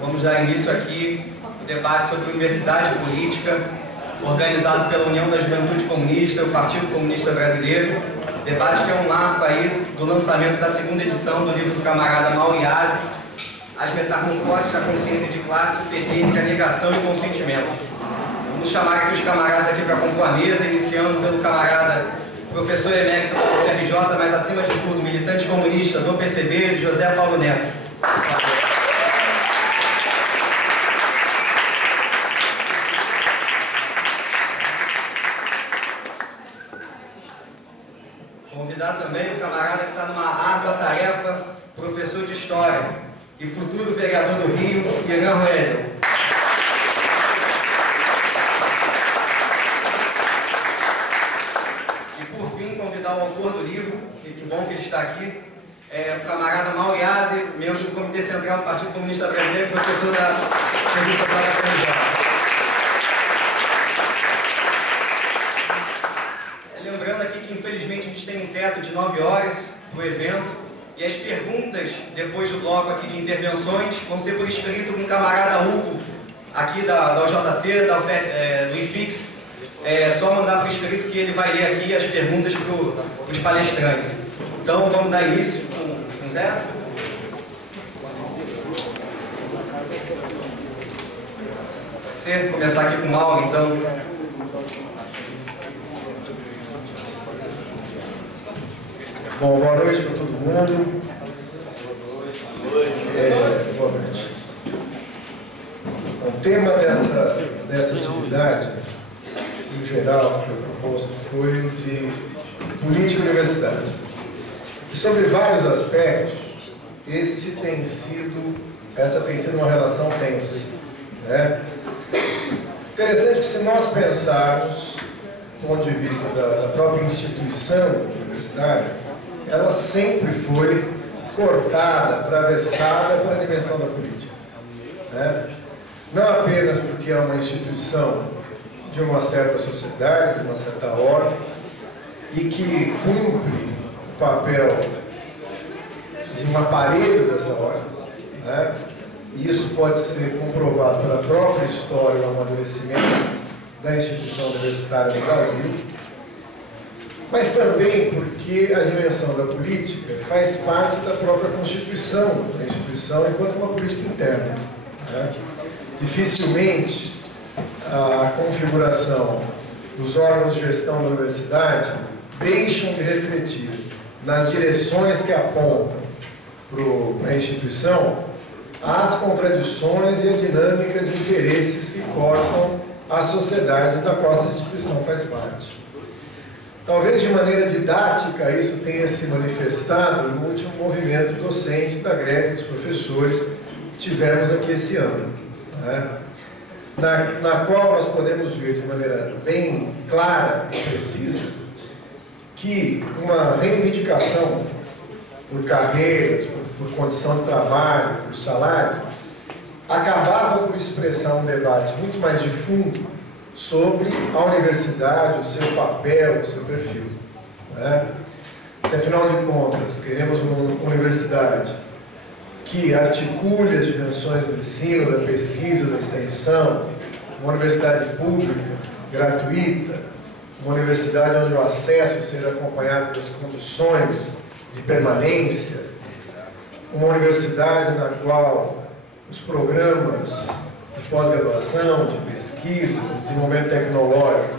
Vamos dar início aqui ao debate sobre universidade política, organizado pela União da Juventude Comunista, o Partido Comunista Brasileiro. Debate que é um marco aí do lançamento da segunda edição do livro do camarada Mauriase, As Metamorfoses da Consciência de Classe, Petênica, Negação e Consentimento. Vamos chamar aqui os camaradas aqui para compor a mesa, iniciando pelo camarada professor emérito da UFRJ, mas acima de tudo, militante comunista do PCB, José Paulo Neto. Convidar também o camarada que está numa árdua tarefa, professor de História e futuro vereador do Rio, Irã Roedel. E por fim, convidar o autor do livro, que bom que ele está aqui, o camarada Mauriase, membro do Comitê Central do Partido Comunista Brasileiro, professor da Serviço Social da UFRJ. Lembrando aqui que, infelizmente, a gente tem um teto de 9 horas para o evento e as perguntas, depois do bloco aqui de intervenções, vão ser por escrito com o camarada Hugo, aqui da OJC, do IFIX. É só mandar por escrito que ele vai ler aqui as perguntas para os palestrantes. Então, vamos dar início com o Zé. Você começar aqui com o Mauro, então. Bom, boa noite para todo mundo. Boa noite. O tema dessa atividade, em geral, que foi proposto, foi o de política universitária. E sobre vários aspectos, essa tem sido uma relação tensa, né? Interessante que, se nós pensarmos do ponto de vista da própria instituição universitária, ela sempre foi cortada, atravessada pela dimensão da política, né? Não apenas porque é uma instituição de uma certa sociedade, de uma certa ordem, e que cumpre o papel de um aparelho dessa ordem, né? E isso pode ser comprovado pela própria história e o amadurecimento da instituição universitária no Brasil, mas também porque a dimensão da política faz parte da própria constituição da instituição enquanto uma política interna, né? Dificilmente a configuração dos órgãos de gestão da universidade deixam de refletir nas direções que apontam para a instituição as contradições e a dinâmica de interesses que cortam a sociedade da qual essa instituição faz parte. Talvez de maneira didática isso tenha se manifestado no último movimento docente da greve dos professores que tivemos aqui esse ano, né? Na qual nós podemos ver de maneira bem clara e precisa que uma reivindicação por carreiras, por condição de trabalho, por salário, acabava por expressar um debate muito mais de fundo sobre a universidade, o seu papel, o seu perfil, né? Se, afinal de contas, queremos uma universidade que articule as dimensões do ensino, da pesquisa, da extensão, uma universidade pública, gratuita, uma universidade onde o acesso seja acompanhado das condições de permanência, uma universidade na qual os programas de pós-graduação, de pesquisa, de desenvolvimento tecnológico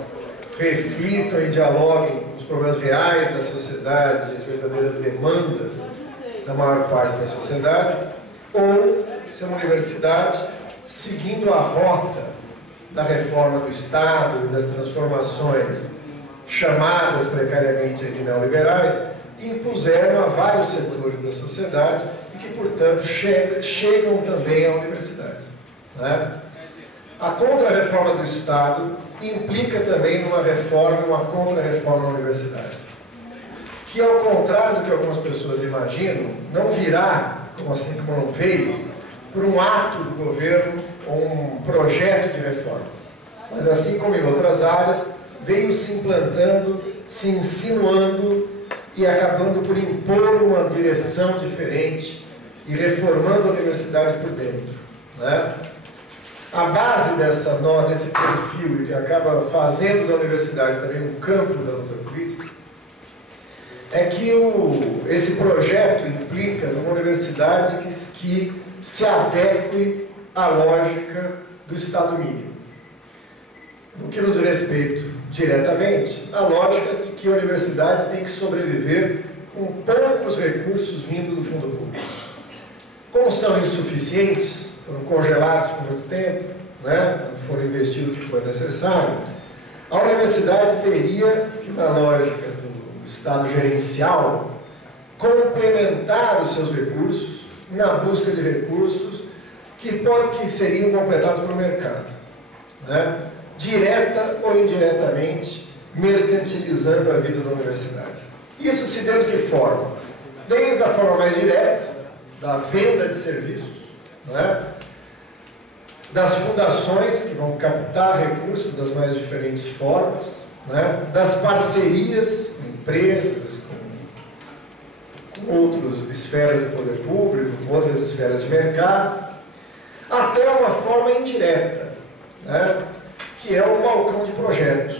reflitam e dialoguem com os problemas reais da sociedade e as verdadeiras demandas da maior parte da sociedade, ou ser uma universidade seguindo a rota da reforma do Estado e das transformações chamadas precariamente de neoliberais, e impuseram a vários setores da sociedade e que, portanto, chegam também à universidade, né? A contra-reforma do Estado implica também numa reforma, uma contra-reforma na universidade, que, ao contrário do que algumas pessoas imaginam, não virá, como não veio, por um ato do governo ou um projeto de reforma, mas, assim como em outras áreas, veio se implantando, se insinuando e acabando por impor uma direção diferente e reformando a universidade por dentro, né? A base desse perfil, que acaba fazendo da universidade também um campo da luta política, é que esse projeto implica numa universidade que se adeque à lógica do Estado mínimo. No que nos respeita diretamente, a lógica de que a universidade tem que sobreviver com poucos recursos vindo do fundo público. Como são insuficientes, foram congelados por muito tempo, né? Não foram investidos o que foi necessário, a universidade teria que, na lógica do Estado gerencial, complementar os seus recursos na busca de recursos que seriam completados pelo mercado, né? Direta ou indiretamente, mercantilizando a vida da universidade. Isso se deu de que forma? Desde a forma mais direta, da venda de serviços, né? Das fundações que vão captar recursos das mais diferentes formas, né? Das parcerias com empresas, com outras esferas do poder público, com outras esferas de mercado, até uma forma indireta, né? Que é o balcão de projetos,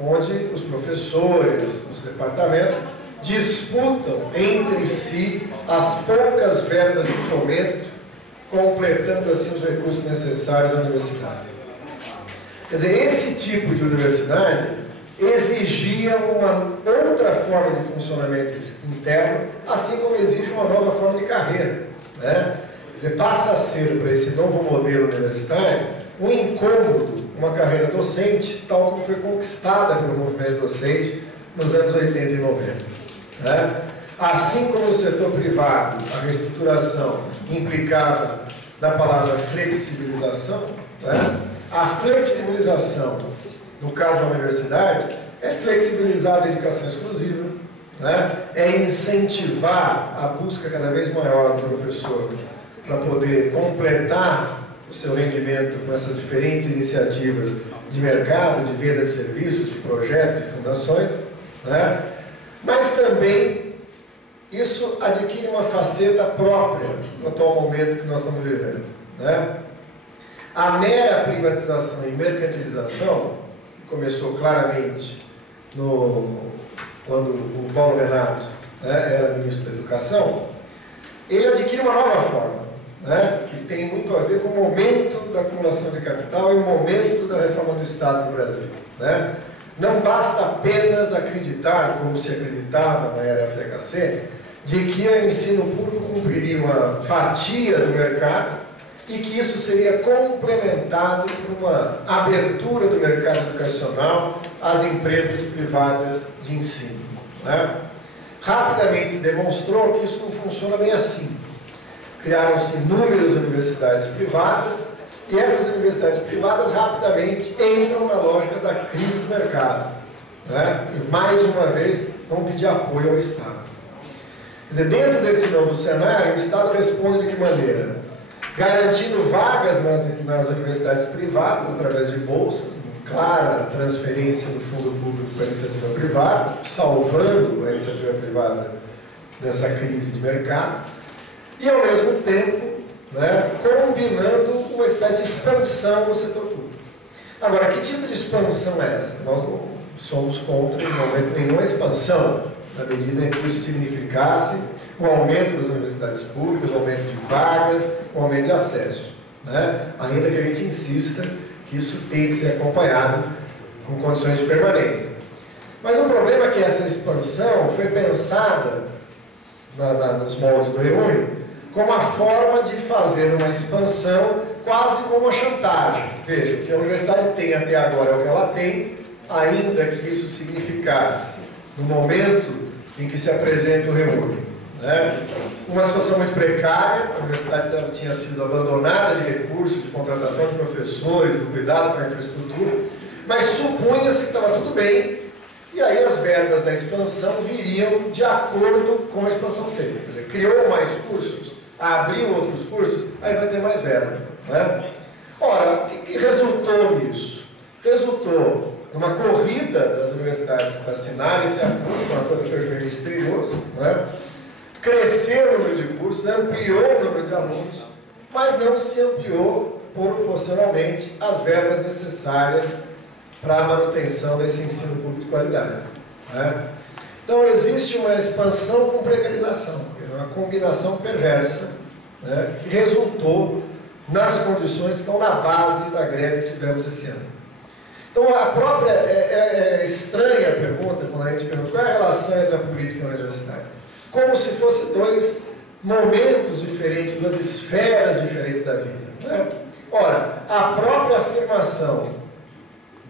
onde os professores, os departamentos, disputam entre si as poucas verbas de fomento, completando assim os recursos necessários à universidade. Quer dizer, esse tipo de universidade exigia uma outra forma de funcionamento interno, assim como exige uma nova forma de carreira, né? Quer dizer, passa a ser, para esse novo modelo universitário, um incômodo, uma carreira docente, tal como foi conquistada pelo movimento docente nos anos 80 e 90. Né? Assim como no setor privado, a reestruturação implicava na palavra flexibilização, né? A flexibilização, no caso da universidade, é flexibilizar a dedicação exclusiva, né? É incentivar a busca cada vez maior do professor para poder completar o seu rendimento com essas diferentes iniciativas de mercado, de venda de serviços, de projetos, de fundações, né? Mas também isso adquire uma faceta própria no atual momento que nós estamos vivendo, né? A mera privatização e mercantilização, que começou claramente quando o Paulo Renato, né, era ministro da Educação, ele adquire uma nova forma, né, que tem muito a ver com o momento da acumulação de capital e o momento da reforma do Estado no Brasil, né? Não basta apenas acreditar, como se acreditava na era FHC, de que o ensino público cumpriria uma fatia do mercado e que isso seria complementado por uma abertura do mercado educacional às empresas privadas de ensino, né? Rapidamente se demonstrou que isso não funciona bem assim. Criaram-se inúmeras universidades privadas e essas universidades privadas rapidamente entram na lógica da crise do mercado, né? E mais uma vez vão pedir apoio ao Estado. Quer dizer, dentro desse novo cenário, o Estado responde de que maneira? Garantindo vagas nas universidades privadas através de bolsas, clara transferência do fundo público para a iniciativa privada, salvando a iniciativa privada dessa crise de mercado, e ao mesmo tempo, né, combinando uma espécie de expansão no setor público. Agora, que tipo de expansão é essa? Nós não somos contra, em momento nenhum, a expansão, na medida em que isso significasse o aumento das universidades públicas, o aumento de vagas, o aumento de acesso, né? Ainda que a gente insista que isso tem que ser acompanhado com condições de permanência. Mas o problema é que essa expansão foi pensada nos moldes do Reúne como uma forma de fazer uma expansão quase como uma chantagem. Veja, o que a universidade tem até agora é o que ela tem, ainda que isso significasse, no momento em que se apresenta o Reúne, né, uma situação muito precária. A universidade tinha sido abandonada de recursos, de contratação de professores, do cuidado com a infraestrutura, mas supunha-se que estava tudo bem, e aí as verbas da expansão viriam de acordo com a expansão feita. Quer dizer, criou mais cursos, abriu outros cursos, aí vai ter mais verba, né? Ora, o que resultou nisso? Resultou numa corrida das universidades para assinarem esse acordo, uma coisa que foi meio misterioso, né? Cresceu o número de cursos, ampliou o número de alunos, mas não se ampliou proporcionalmente as verbas necessárias para a manutenção desse ensino público de qualidade, né? Então, existe uma expansão com precarização, uma combinação perversa, né, que resultou nas condições que estão na base da greve que tivemos esse ano. Então, a própria é estranha a pergunta, quando a gente pergunta qual é a relação entre a política e a universidade. Como se fossem dois momentos diferentes, duas esferas diferentes da vida, né? Ora, a própria afirmação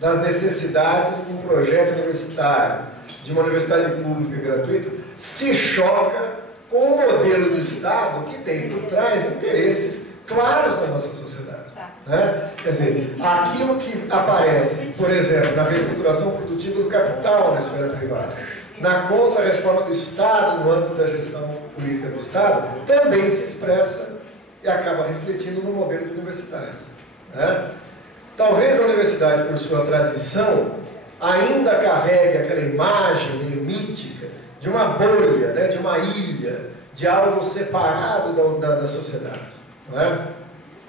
das necessidades de um projeto universitário, de uma universidade pública e gratuita, se choca com o modelo do Estado que tem por trás interesses claros da nossa sociedade, né? Quer dizer, aquilo que aparece, por exemplo, na reestruturação produtiva do capital na esfera privada, na contra-reforma do Estado, no âmbito da gestão política do Estado, também se expressa e acaba refletindo no modelo de universidade, né? Talvez a universidade, por sua tradição, ainda carregue aquela imagem meio mítica de uma bolha, né, de uma ilha, de algo separado da sociedade, não é?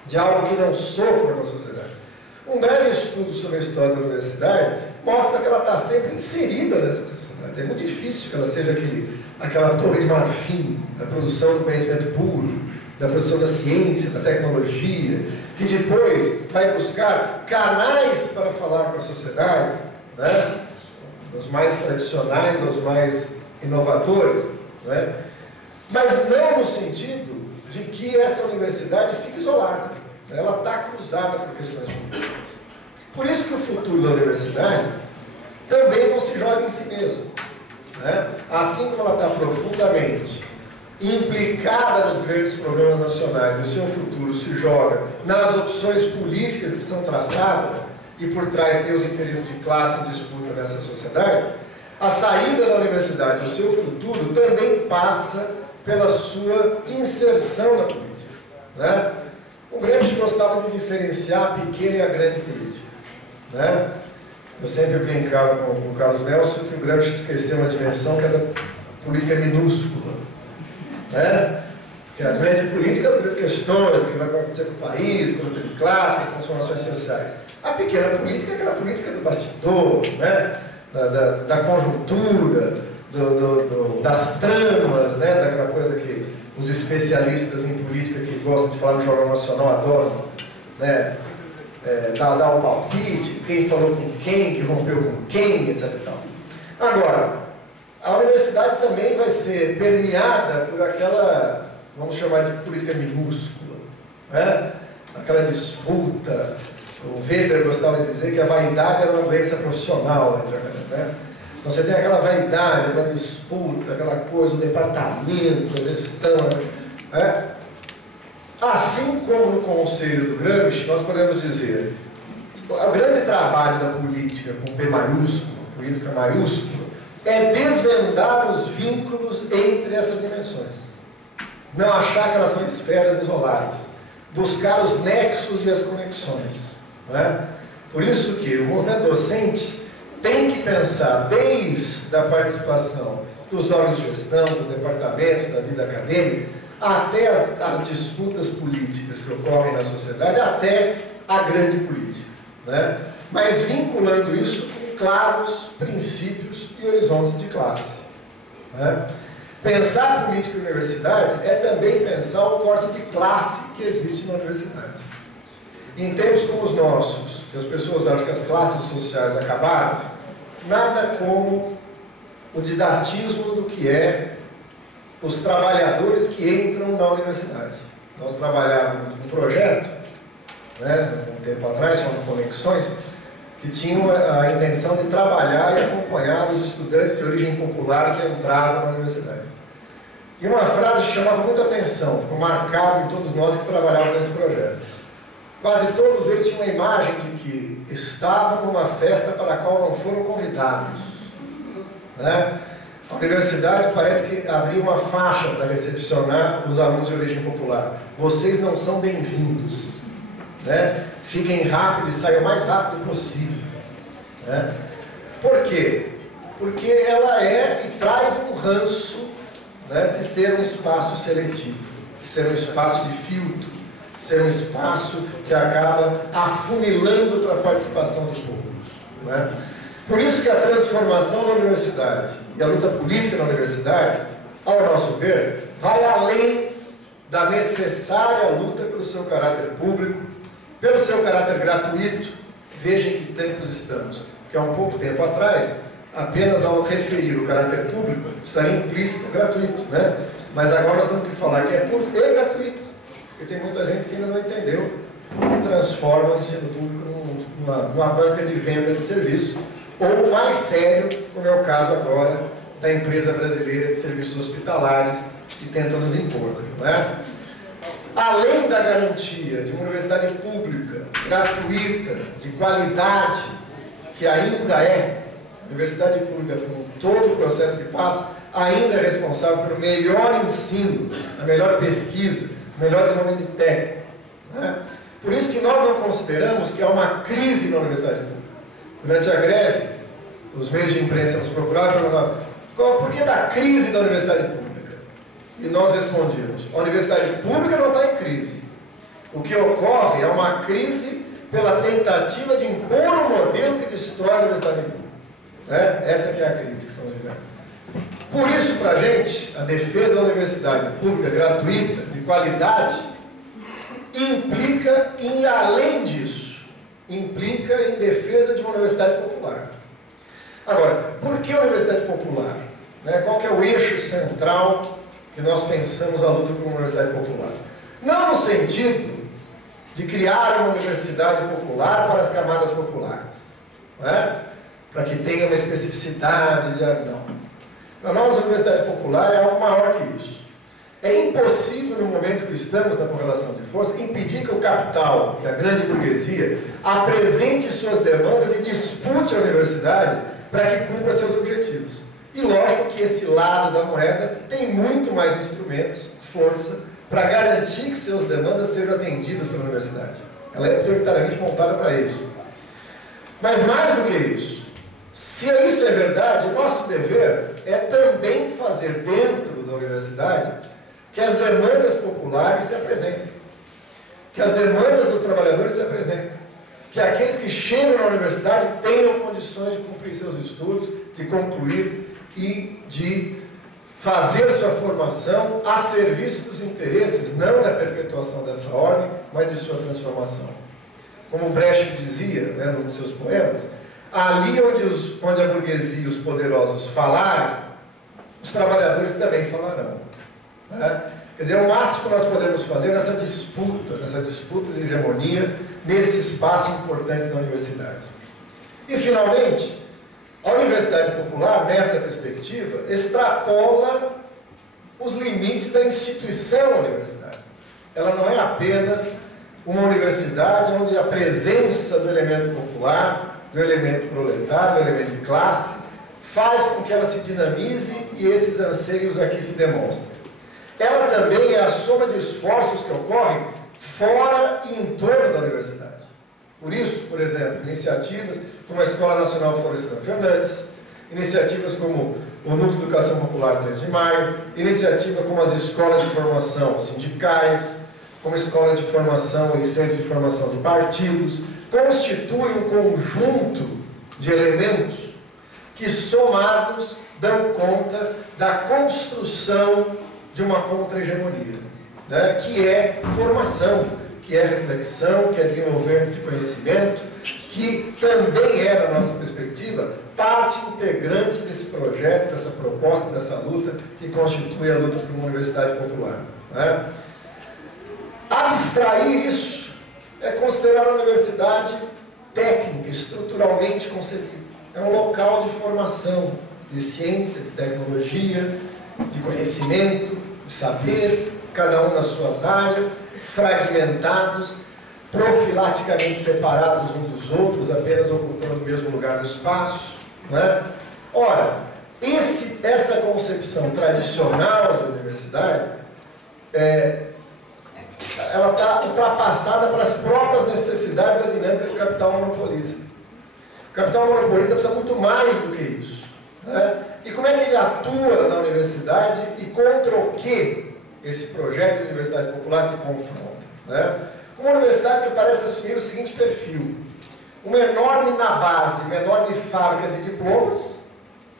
De algo que não sofra com a sociedade. Um breve estudo sobre a história da universidade mostra que ela está sempre inserida nessa sociedade. É muito difícil que ela seja aquela torre de marfim da produção do conhecimento puro, da produção da ciência, da tecnologia, que depois vai buscar canais para falar com a sociedade, né? Dos mais tradicionais aos mais inovadores, né? Mas não no sentido de que essa universidade fique isolada, né? Ela está cruzada por questões políticas. Por isso que o futuro da universidade também não se joga em si mesmo, né? Assim como ela está profundamente implicada nos grandes problemas nacionais e o seu futuro se joga nas opções políticas que são traçadas, e por trás tem os interesses de classe em disputa nessa sociedade, a saída da universidade, o seu futuro, também passa pela sua inserção na política, né? O Gramsci gostava de diferenciar a pequena e a grande política, né? Eu sempre brincava com o Carlos Nelson que o Gramsci esqueceu uma dimensão que é da política minúscula, né? Que a grande política, as grandes questões, o que vai acontecer com o país, com a luta de classe, com as transformações sociais. A pequena política é aquela política do bastidor, né? Da conjuntura, das tramas, né? Daquela coisa que os especialistas em política que gostam de falar no Jornal Nacional adoram, né? Dar um palpite, quem falou com quem, que rompeu com quem, etc. e tal. Agora, a universidade também vai ser permeada por aquela, vamos chamar de política minúscula, né? Aquela disputa. O Weber gostava de dizer que a vaidade era uma doença profissional, né? Então você tem aquela vaidade, aquela disputa, aquela coisa, o departamento, a gestão, né? Assim como no conselho do Gramsci, nós podemos dizer, o grande trabalho da política com P maiúsculo, política maiúscula, é desvendar os vínculos entre essas dimensões. Não achar que elas são esferas isoladas. Buscar os nexos e as conexões, né? Por isso que o movimento docente tem que pensar desde a participação dos órgãos de gestão, dos departamentos, da vida acadêmica, até as disputas políticas que ocorrem na sociedade, até a grande política, né? Mas vinculando isso com claros princípios e horizontes de classe, né? Pensar política e universidade é também pensar o corte de classe que existe na universidade. Em tempos como os nossos, que as pessoas acham que as classes sociais acabaram, nada como o didatismo do que é os trabalhadores que entram na universidade. Nós trabalhávamos num projeto, né, um tempo atrás, chamado Conexões, que tinham a intenção de trabalhar e acompanhar os estudantes de origem popular que entravam na universidade. E uma frase chamava muita atenção, ficou marcado em todos nós que trabalhávamos nesse projeto. Quase todos eles tinham uma imagem de que estavam numa festa para a qual não foram convidados, né? A universidade parece que abriu uma faixa para recepcionar os alunos de origem popular. Vocês não são bem-vindos, né? Fiquem rápido e saiam o mais rápido possível, né? Por quê? Porque ela é e traz um ranço, né, de ser um espaço seletivo, de ser um espaço de filtro, ser um espaço que acaba afunilando para a participação de todos, não é? Por isso que a transformação da universidade e a luta política na universidade, ao nosso ver, vai além da necessária luta pelo seu caráter público, pelo seu caráter gratuito. Vejam que tempos estamos, que há um pouco tempo atrás, apenas ao referir o caráter público, estaria implícito gratuito, né? Mas agora nós temos que falar que é público e gratuito, porque tem muita gente que ainda não entendeu e transforma o ensino público numa banca de venda de serviço, ou mais sério, como é o caso agora da empresa brasileira de serviços hospitalares, que tenta nos impor, não é? Além da garantia de uma universidade pública, gratuita, de qualidade, que ainda é, a universidade pública, com todo o processo que passa, ainda é responsável pelo melhor ensino, a melhor pesquisa, o melhor desenvolvimento de técnico, né? Por isso que nós não consideramos que há uma crise na universidade pública. Durante a greve, os meios de imprensa nos procuraram e perguntaram: por que da crise da universidade pública? E nós respondíamos: a universidade pública não está em crise. O que ocorre é uma crise pela tentativa de impor um modelo que destrói a universidade pública, né? Essa que é a crise que estamos vivendo. Por isso, para a gente, a defesa da universidade pública gratuita, de qualidade, implica em ir além disso. Implica em defesa de uma universidade popular. Agora, por que a universidade popular? Né? Qual que é o eixo central que nós pensamos a luta por uma universidade popular? Não no sentido de criar uma universidade popular para as camadas populares, não é? Para que tenha uma especificidade de... Não. Para nós, a universidade popular é algo maior que isso. É impossível, no momento que estamos na correlação de força, impedir que o capital, que a grande burguesia, apresente suas demandas e dispute a universidade para que cumpra seus objetivos. E lógico que esse lado da moeda tem muito mais instrumentos, força, para garantir que suas demandas sejam atendidas pela universidade. Ela é prioritariamente montada para isso. Mas mais do que isso, se isso é verdade, o nosso dever é também fazer dentro da universidade que as demandas populares se apresentem, que as demandas dos trabalhadores se apresentem, que aqueles que chegam na universidade tenham condições de cumprir seus estudos, de concluir e de fazer sua formação a serviço dos interesses, não da perpetuação dessa ordem, mas de sua transformação. Como Brecht dizia, né, nos seus poemas, ali onde a burguesia e os poderosos falarem, os trabalhadores também falarão. Né? Quer dizer, é o máximo que nós podemos fazer nessa disputa de hegemonia, nesse espaço importante da universidade. E, finalmente, a universidade popular, nessa perspectiva, extrapola os limites da instituição universitária. Ela não é apenas uma universidade onde a presença do elemento popular, do elemento proletário, do elemento de classe, faz com que ela se dinamize e esses anseios aqui se demonstrem. Ela também é a soma de esforços que ocorrem fora e em torno da universidade. Por isso, por exemplo, iniciativas como a Escola Nacional Florestan Fernandes, iniciativas como o Núcleo de Educação Popular 3 de Maio, iniciativas como as escolas de formação sindicais, como escola de formação e centros de formação de partidos, constituem um conjunto de elementos que, somados, dão conta da construção de uma contra-hegemonia, né? Que é formação, que é reflexão, que é desenvolvimento de conhecimento, que também é, da nossa perspectiva, parte integrante desse projeto, dessa proposta, dessa luta, que constitui a luta por uma universidade popular. Né? Abstrair isso é considerar a universidade técnica, estruturalmente concebida. É um local de formação, de ciência, de tecnologia, de conhecimento, de saber, cada um nas suas áreas, fragmentados, profilaticamente separados uns dos outros, apenas ocupando o mesmo lugar no espaço. Né? Ora, essa concepção tradicional da universidade, ela está ultrapassada para as próprias necessidades da dinâmica do capital monopolista. O capital monopolista precisa muito mais do que isso. Né? E como é que ele atua na universidade e contra o que esse projeto de universidade popular se confronta? né? Uma universidade que parece assumir o seguinte perfil: uma enorme na base, uma enorme fábrica de diplomas,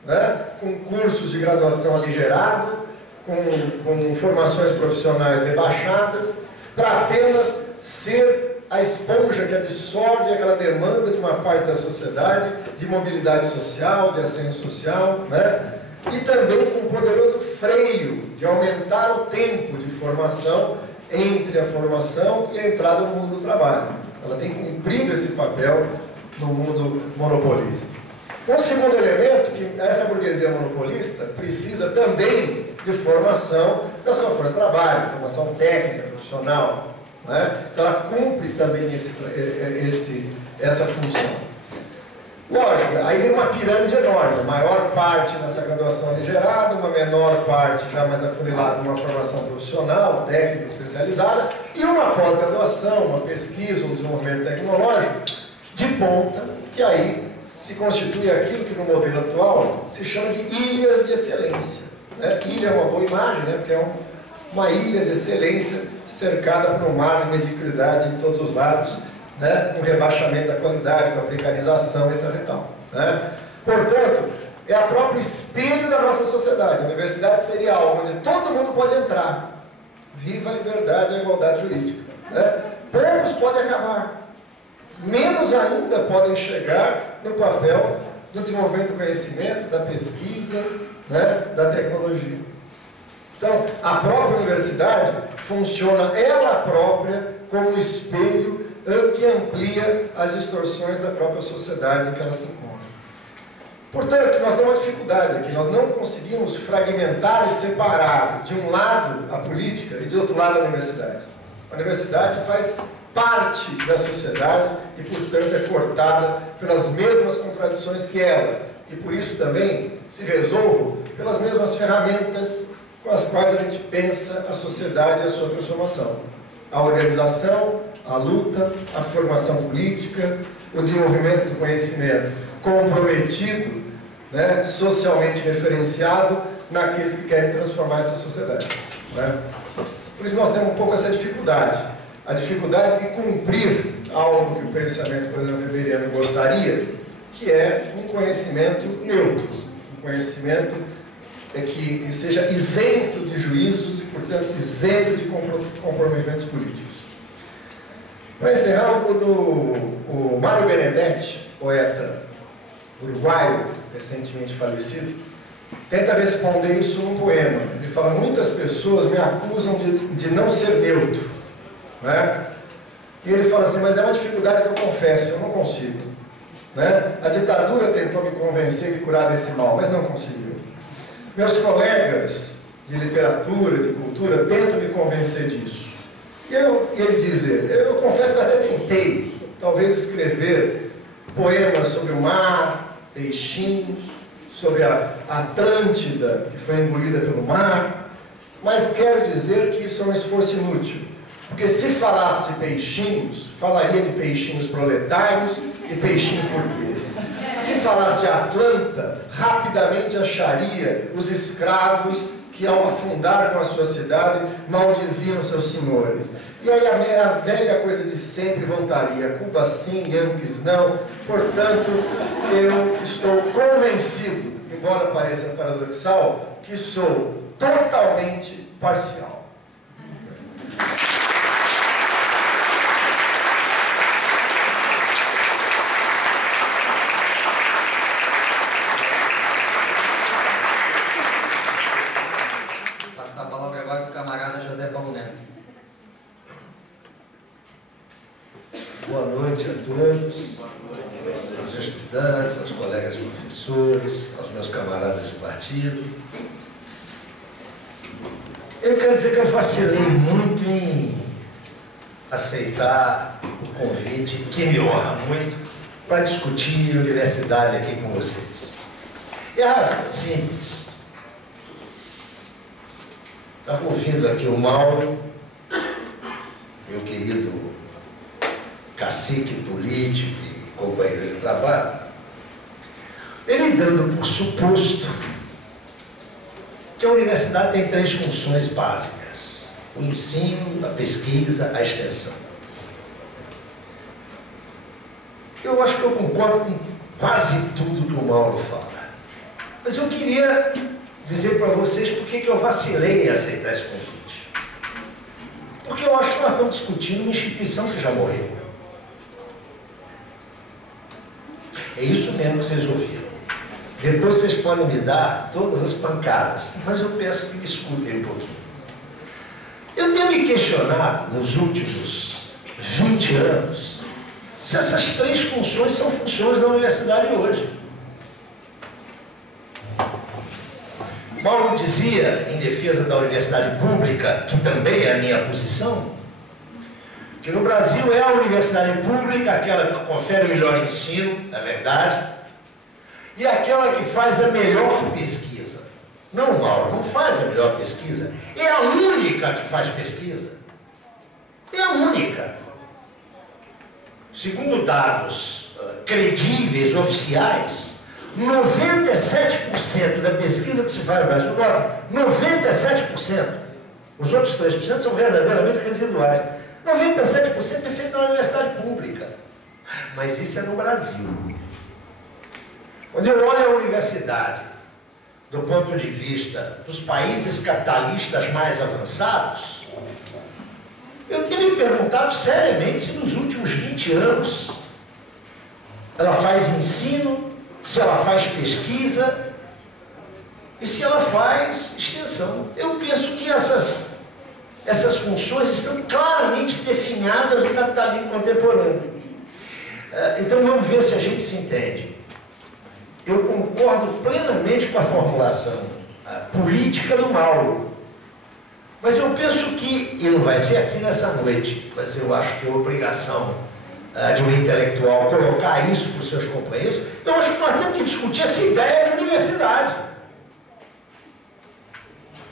né? Com cursos de graduação aligerado, com formações profissionais rebaixadas, para apenas ser a esponja que absorve aquela demanda de uma parte da sociedade, de mobilidade social, de ascensão social, né? E também com um poderoso freio de aumentar o tempo de formação entre a formação e a entrada no mundo do trabalho. Ela tem cumprido esse papel no mundo monopolista. Um segundo elemento, que essa burguesia monopolista precisa também de formação da sua força de trabalho, formação técnica, profissional, né? Então ela cumpre também essa função. Lógico, aí vem uma pirâmide enorme, a maior parte nessa graduação aligerada, uma menor parte já mais afunilada numa formação profissional, técnica, especializada, e uma pós-graduação, uma pesquisa, um desenvolvimento tecnológico de ponta, que aí se constitui aquilo que no modelo atual se chama de ilhas de excelência, né? Ilha é uma boa imagem, né? Porque é uma ilha de excelência cercada por um mar de mediocridade em todos os lados, né? Com rebaixamento da qualidade, com a precarização, etc. e tal, né? Portanto, é a própria espelho da nossa sociedade. A universidade seria algo onde todo mundo pode entrar. Viva a liberdade e a igualdade jurídica, né? Poucos podem acabar. Menos ainda podem chegar no papel do desenvolvimento do conhecimento, da pesquisa, né? Da tecnologia. Então, a própria universidade funciona ela própria como um espelho que amplia as distorções da própria sociedade em que ela se encontra. Portanto, nós temos uma dificuldade aqui, nós não conseguimos fragmentar e separar de um lado a política e de outro lado a universidade. A universidade faz parte da sociedade e, portanto, é cortada pelas mesmas contradições que ela, e por isso também se resolve pelas mesmas ferramentas com as quais a gente pensa a sociedade e a sua transformação. A organização, a luta, a formação política, o desenvolvimento do conhecimento comprometido, né, socialmente referenciado naqueles que querem transformar essa sociedade, né? Por isso nós temos um pouco essa dificuldade, a dificuldade de cumprir algo que o pensamento, por exemplo, weberiano gostaria, que é um conhecimento neutro, um conhecimento que seja isento de juízos e, portanto, isento de comprometimentos políticos. Para encerrar, o Mário Benedetti, poeta uruguaio, recentemente falecido, tenta responder isso num poema. Ele fala: muitas pessoas me acusam de não ser neutro, né? E ele fala assim: mas é uma dificuldade que eu confesso, eu não consigo, né? A ditadura tentou me convencer de curar desse mal, mas não conseguiu. Meus colegas de literatura, de cultura, tentam me convencer disso. E ele diz, eu confesso que até tentei, talvez escrever poemas sobre o mar, peixinhos, sobre a Atlântida, que foi engolida pelo mar, mas quero dizer que isso é um esforço inútil, porque se falasse de peixinhos, falaria de peixinhos proletários e peixinhos burgueses. Se falasse de Atlanta, rapidamente acharia os escravos que, ao afundar com a sua cidade, maldiziam seus senhores. E aí a velha coisa de sempre voltaria: Cuba sim, Yankees não. Portanto, eu estou convencido, embora pareça paradoxal, que sou totalmente parcial. Boa noite a todos, aos estudantes, aos colegas professores, aos meus camaradas de partido. Eu quero dizer que eu vacilei muito em aceitar o convite, que me honra muito, para discutir universidade aqui com vocês. E a razão é simples. Estava ouvindo aqui o Mauro, meu querido cacique político e companheiro de trabalho, ele dando por suposto que a universidade tem 3 funções básicas: o ensino, a pesquisa, a extensão. Eu acho que eu concordo com quase tudo que o Mauro fala. Mas eu queria dizer para vocês por que eu vacilei em aceitar esse convite. Porque eu acho que nós estamos discutindo uma instituição que já morreu. É isso mesmo que vocês ouviram. Depois vocês podem me dar todas as pancadas, mas eu peço que me escutem um pouquinho. Eu tenho me questionado nos últimos 20 anos se essas três funções são funções da universidade hoje. Paulo dizia, em defesa da universidade pública, que também é a minha posição, que no Brasil é a universidade pública aquela que confere o melhor ensino, é verdade, e aquela que faz a melhor pesquisa. Não, Mauro, não faz a melhor pesquisa, é a única que faz pesquisa. É a única. Segundo dados credíveis, oficiais, 97% da pesquisa que se faz no Brasil, 97%, os outros 3% são verdadeiramente residuais. 97% é feito na universidade pública. Mas isso é no Brasil. Quando eu olho a universidade do ponto de vista dos países capitalistas mais avançados, eu tenho me perguntado seriamente se nos últimos 20 anos ela faz ensino, se ela faz pesquisa e se ela faz extensão. Eu penso que essas funções estão claramente definidas no capitalismo contemporâneo. Então vamos ver se a gente se entende. Eu concordo plenamente com a formulação política do Mauro, mas eu penso que, e não vai ser aqui nessa noite, mas eu acho que é obrigação de um intelectual colocar isso para os seus companheiros, eu acho que nós temos que discutir essa ideia de universidade.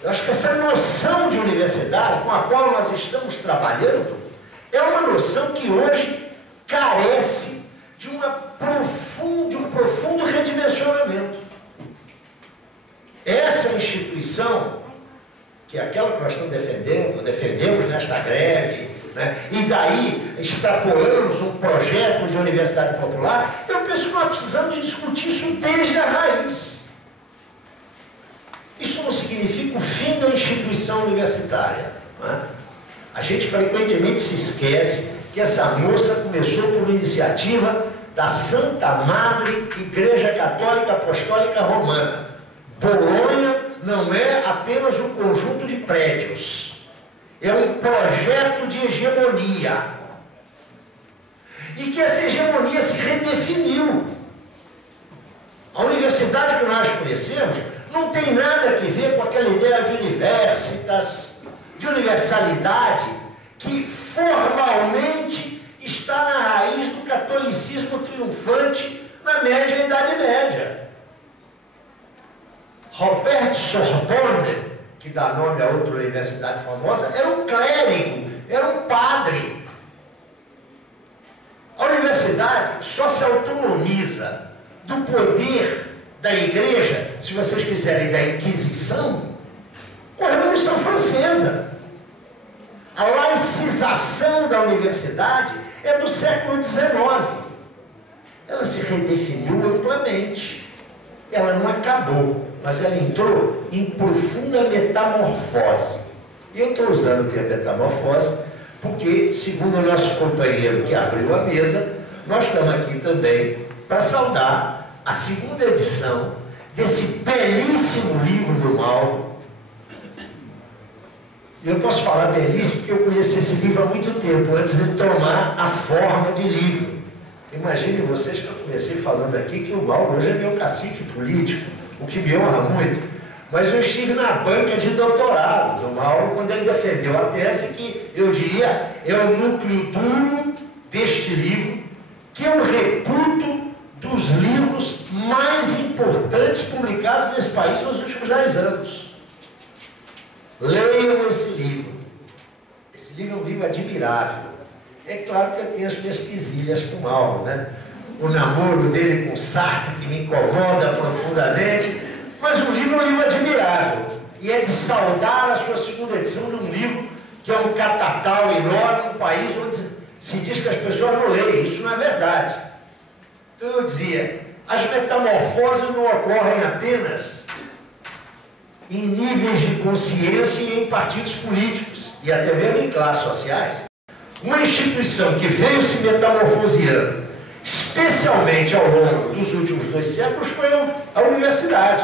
Eu acho que essa noção de universidade com a qual nós estamos trabalhando é uma noção que hoje carece de um profundo redimensionamento. Essa instituição, que é aquela que nós estamos defendemos nesta greve, né? E daí extrapolamos um projeto de universidade popular, eu penso que nós precisamos de discutir isso desde a raiz. Isso não significa o fim da instituição universitária. Não é? A gente frequentemente se esquece que essa moça começou por iniciativa da Santa Madre Igreja Católica Apostólica Romana. Bolonha não é apenas um conjunto de prédios, é um projeto de hegemonia. E que essa hegemonia se redefiniu. A universidade que nós conhecemos não tem nada a ver com aquela ideia de universitas, de universalidade, que formalmente está na raiz do catolicismo triunfante na média e Idade Média. Robert Sorbonne, que dá nome a outra universidade famosa, era um clérigo, era um padre. A universidade só se autonomiza do poder da igreja, se vocês quiserem, da Inquisição, com a Revolução Francesa. A laicização da universidade é do século XIX. Ela se redefiniu amplamente. Ela não acabou, mas ela entrou em profunda metamorfose. E eu estou usando o termo metamorfose porque, segundo o nosso companheiro que abriu a mesa, nós estamos aqui também para saudar a segunda edição desse belíssimo livro do Mauro. Eu posso falar belíssimo porque eu conheci esse livro há muito tempo, antes de tomar a forma de livro. Imagine vocês que eu comecei falando aqui que o Mauro hoje é meu cacique político, o que me honra muito. Mas eu estive na banca de doutorado do Mauro quando ele defendeu a tese que, eu diria, é o núcleo duro deste livro, que eu reputo dos livros mais importantes publicados nesse país nos últimos 10 anos. Leiam esse livro. Esse livro é um livro admirável. É claro que eu tenho as pesquisilhas com o Mauro, né? O namoro dele com Sartre, que me incomoda profundamente, mas o livro é um livro admirável. E é de saudar a sua segunda edição de um livro que é um catatal enorme, um país onde se diz que as pessoas não leem. Isso não é verdade. Então eu dizia, as metamorfoses não ocorrem apenas em níveis de consciência e em partidos políticos, e até mesmo em classes sociais. Uma instituição que veio se metamorfoseando, especialmente ao longo dos últimos 2 séculos, foi a universidade.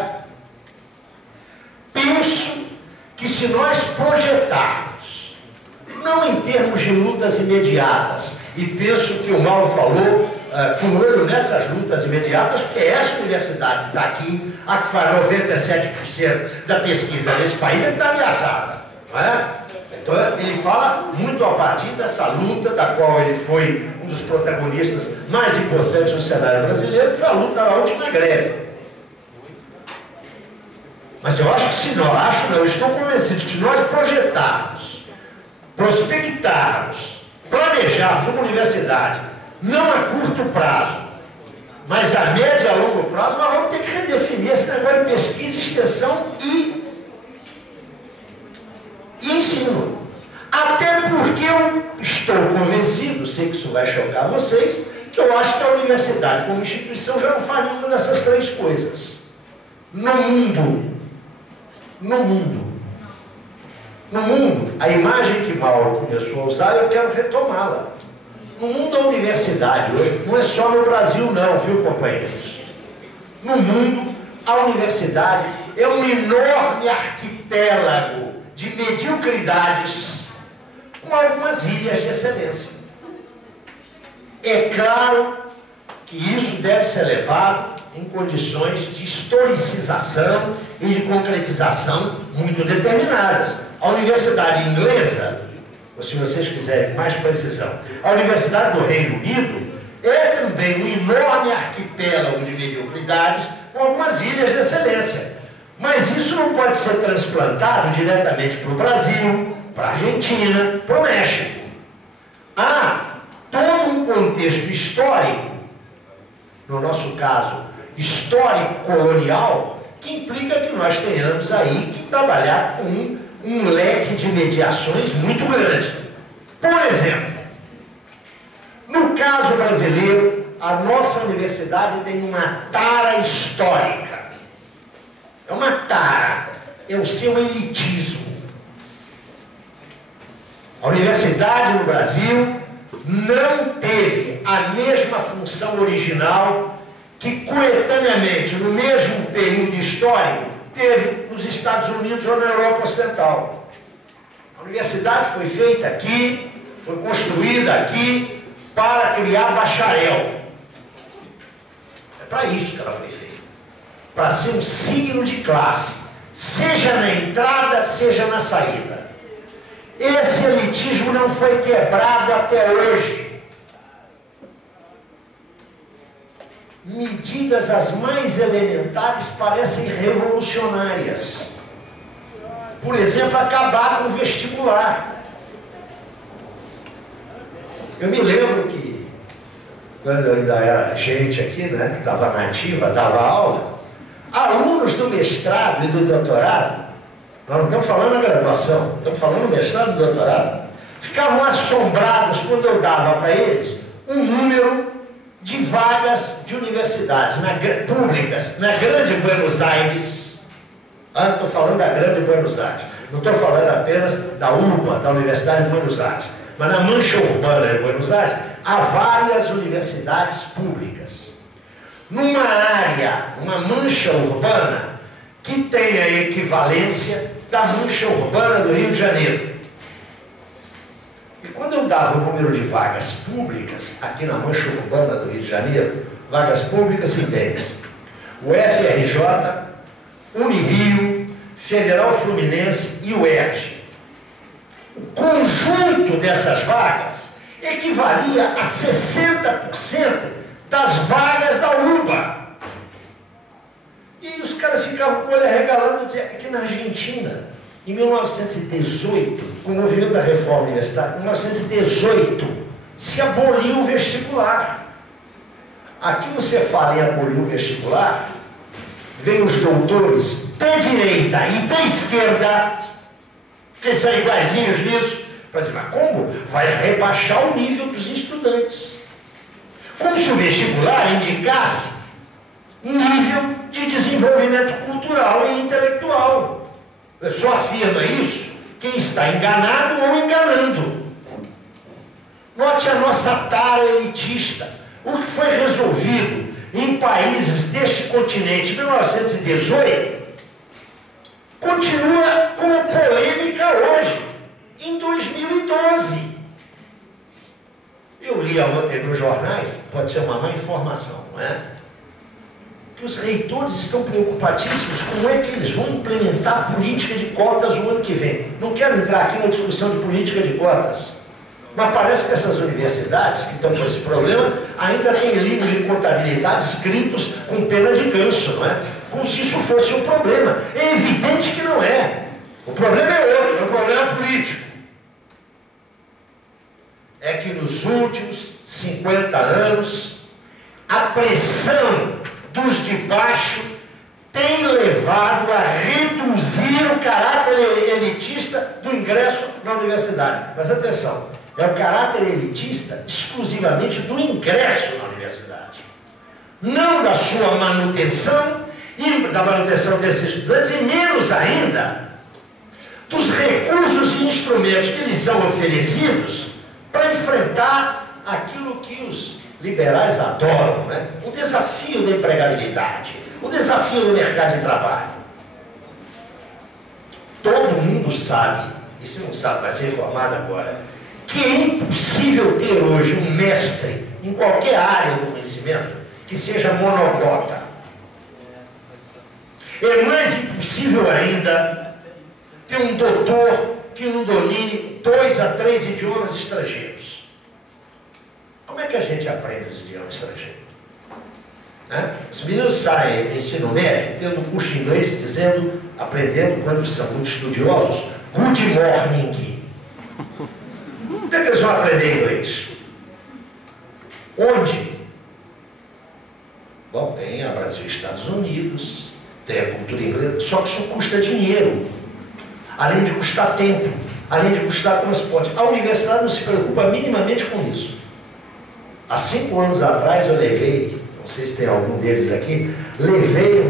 Penso que se nós projetarmos, não em termos de lutas imediatas, e penso que o Mauro falou com o olho nessas lutas imediatas, porque essa universidade que está aqui, a que faz 97% da pesquisa nesse país, está ameaçada, não é? Então ele fala muito a partir dessa luta, da qual ele foi um dos protagonistas mais importantes no cenário brasileiro, que foi a luta da última greve. Mas eu acho que se nós, eu estou convencido que se nós projetarmos, prospectarmos, planejarmos uma universidade, não a curto prazo, mas a médio e a longo prazo, nós vamos ter que redefinir esse negócio de pesquisa, extensão e ensino. Até porque eu estou convencido, sei que isso vai chocar vocês, que eu acho que a universidade como instituição já não faz nenhuma dessas 3 coisas. No mundo, a imagem que Mauro começou a usar, eu quero retomá-la. No mundo, a universidade hoje, não é só no Brasil não, viu, companheiros? No mundo, a universidade é um enorme arquipélago de mediocridades com algumas ilhas de excelência. É claro que isso deve ser levado em condições de historicização e de concretização muito determinadas. A universidade inglesa, ou se vocês quiserem mais precisão, a Universidade do Reino Unido é também um enorme arquipélago de mediocridades com algumas ilhas de excelência. Mas isso não pode ser transplantado diretamente para o Brasil, para a Argentina, para o México. Há todo um contexto histórico, no nosso caso, histórico-colonial, que implica que nós tenhamos aí que trabalhar com um leque de mediações muito grande. Por exemplo, no caso brasileiro, a nossa universidade tem uma tara histórica. É uma tara, é o seu elitismo. A universidade no Brasil não teve a mesma função original que coetaneamente, no mesmo período histórico, teve nos Estados Unidos ou na Europa Ocidental. A universidade foi feita aqui, foi construída aqui para criar bacharel. É para isso que ela foi feita. Para ser um signo de classe, seja na entrada, seja na saída. Esse elitismo não foi quebrado até hoje. Medidas as mais elementares parecem revolucionárias. Por exemplo, acabar com o vestibular. Eu me lembro que, quando eu ainda era gente aqui, né, que estava nativa, dava aula, alunos do mestrado e do doutorado, nós não estamos falando da graduação, estamos falando do mestrado e do doutorado, ficavam assombrados quando eu dava para eles um número de vagas de universidades públicas na Grande Buenos Aires. Estou falando da Grande Buenos Aires, não estou falando apenas da UBA, da Universidade de Buenos Aires, mas na mancha urbana de Buenos Aires há várias universidades públicas. Numa área, uma mancha urbana que tem a equivalência da mancha urbana do Rio de Janeiro. E quando eu dava o número de vagas públicas aqui na mancha urbana do Rio de Janeiro, vagas públicas entende-se o FRJ, Unirio, Federal Fluminense e o UERJ. O conjunto dessas vagas equivalia a 60% das vagas da UBA. E os caras ficavam com o olho arregalado e diziam, aqui na Argentina, em 1918, com o movimento da reforma universitária, em 1918, se aboliu o vestibular. Aqui você fala em abolir o vestibular, vem os doutores da direita e da esquerda, que são iguaizinhos nisso, Para dizer, mas como? Vai rebaixar o nível dos estudantes. Como se o vestibular indicasse nível de desenvolvimento cultural e intelectual. Só afirma isso quem está enganado ou enganando. Note a nossa tara elitista. O que foi resolvido em países deste continente em 1918 continua como polêmica hoje, em 2012. Eu li ontem nos jornais, pode ser uma má informação, não é? Que os reitores estão preocupadíssimos com como é que eles vão implementar a política de cotas o ano que vem. Não quero entrar aqui na discussão de política de cotas, mas parece que essas universidades que estão com esse problema ainda têm livros de contabilidade escritos com pena de ganso, não é? Como se isso fosse um problema. É evidente que não é. O problema é outro, é um problema político. É que nos últimos 50 anos, a pressão dos de baixo tem levado a reduzir o caráter elitista do ingresso na universidade. Mas atenção, é o caráter elitista exclusivamente do ingresso na universidade. Não da sua manutenção, e da manutenção desses estudantes, e menos ainda dos recursos e instrumentos que lhes são oferecidos para enfrentar aquilo que os liberais adoram, né? O desafio da empregabilidade, o desafio do mercado de trabalho. Todo mundo sabe, e se não sabe, vai ser informado agora, que é impossível ter hoje um mestre em qualquer área do conhecimento que seja monoglota. É mais impossível ainda ter um doutor que não domine 2 a 3 idiomas estrangeiros. Como é que a gente aprende os idiomas estrangeiros? Né? Os meninos saem do ensino médio tendo um curso de inglês dizendo, aprendendo, quando são muito estudiosos, good morning. Como é que eles vão aprender inglês? Onde? Bom, tem a Brasil e Estados Unidos, tem a cultura inglesa, só que isso custa dinheiro, além de custar tempo, além de custar transporte. A universidade não se preocupa minimamente com isso. Há 5 anos atrás eu levei, não sei se tem algum deles aqui, levei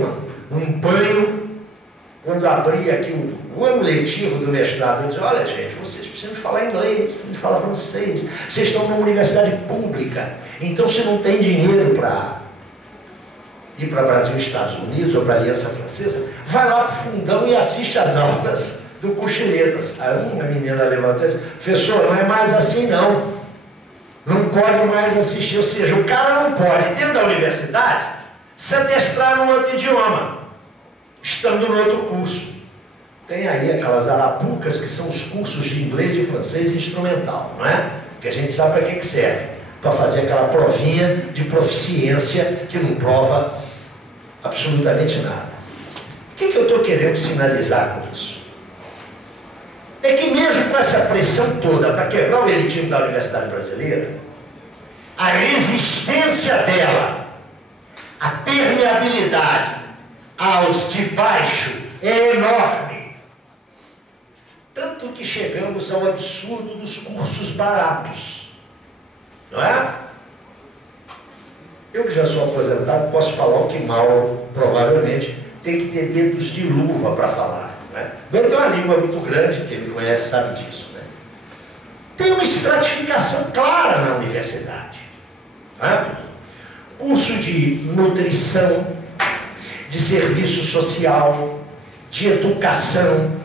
um banho, quando abri aqui o ano letivo do mestrado. Eu disse, olha gente, vocês precisam falar inglês, precisam falar francês, vocês estão numa universidade pública, então se não tem dinheiro para ir para Brasil e Estados Unidos ou para a Aliança Francesa, vai lá para o fundão e assiste às aulas do curso de letras. Aí uma menina levantou e disse, professor, não é mais assim não. Não pode mais assistir, ou seja, o cara não pode, dentro da universidade, se adestrar num outro idioma, estando no outro curso. Tem aí aquelas arapucas que são os cursos de inglês, de francês e instrumental, não é? Que a gente sabe para que serve. Para fazer aquela provinha de proficiência que não prova absolutamente nada. O que eu estou querendo sinalizar com isso? É que mesmo com essa pressão toda para quebrar o elitismo da universidade brasileira, a resistência dela, a permeabilidade aos de baixo é enorme. Tanto que chegamos ao absurdo dos cursos baratos. Não é? Eu que já sou aposentado, posso falar o que Mauro provavelmente tem que ter dedos de luva para falar. Ele tem uma língua muito grande, quem me conhece sabe disso. Né? Tem uma estratificação clara na universidade. Né? Curso de nutrição, de serviço social, de educação.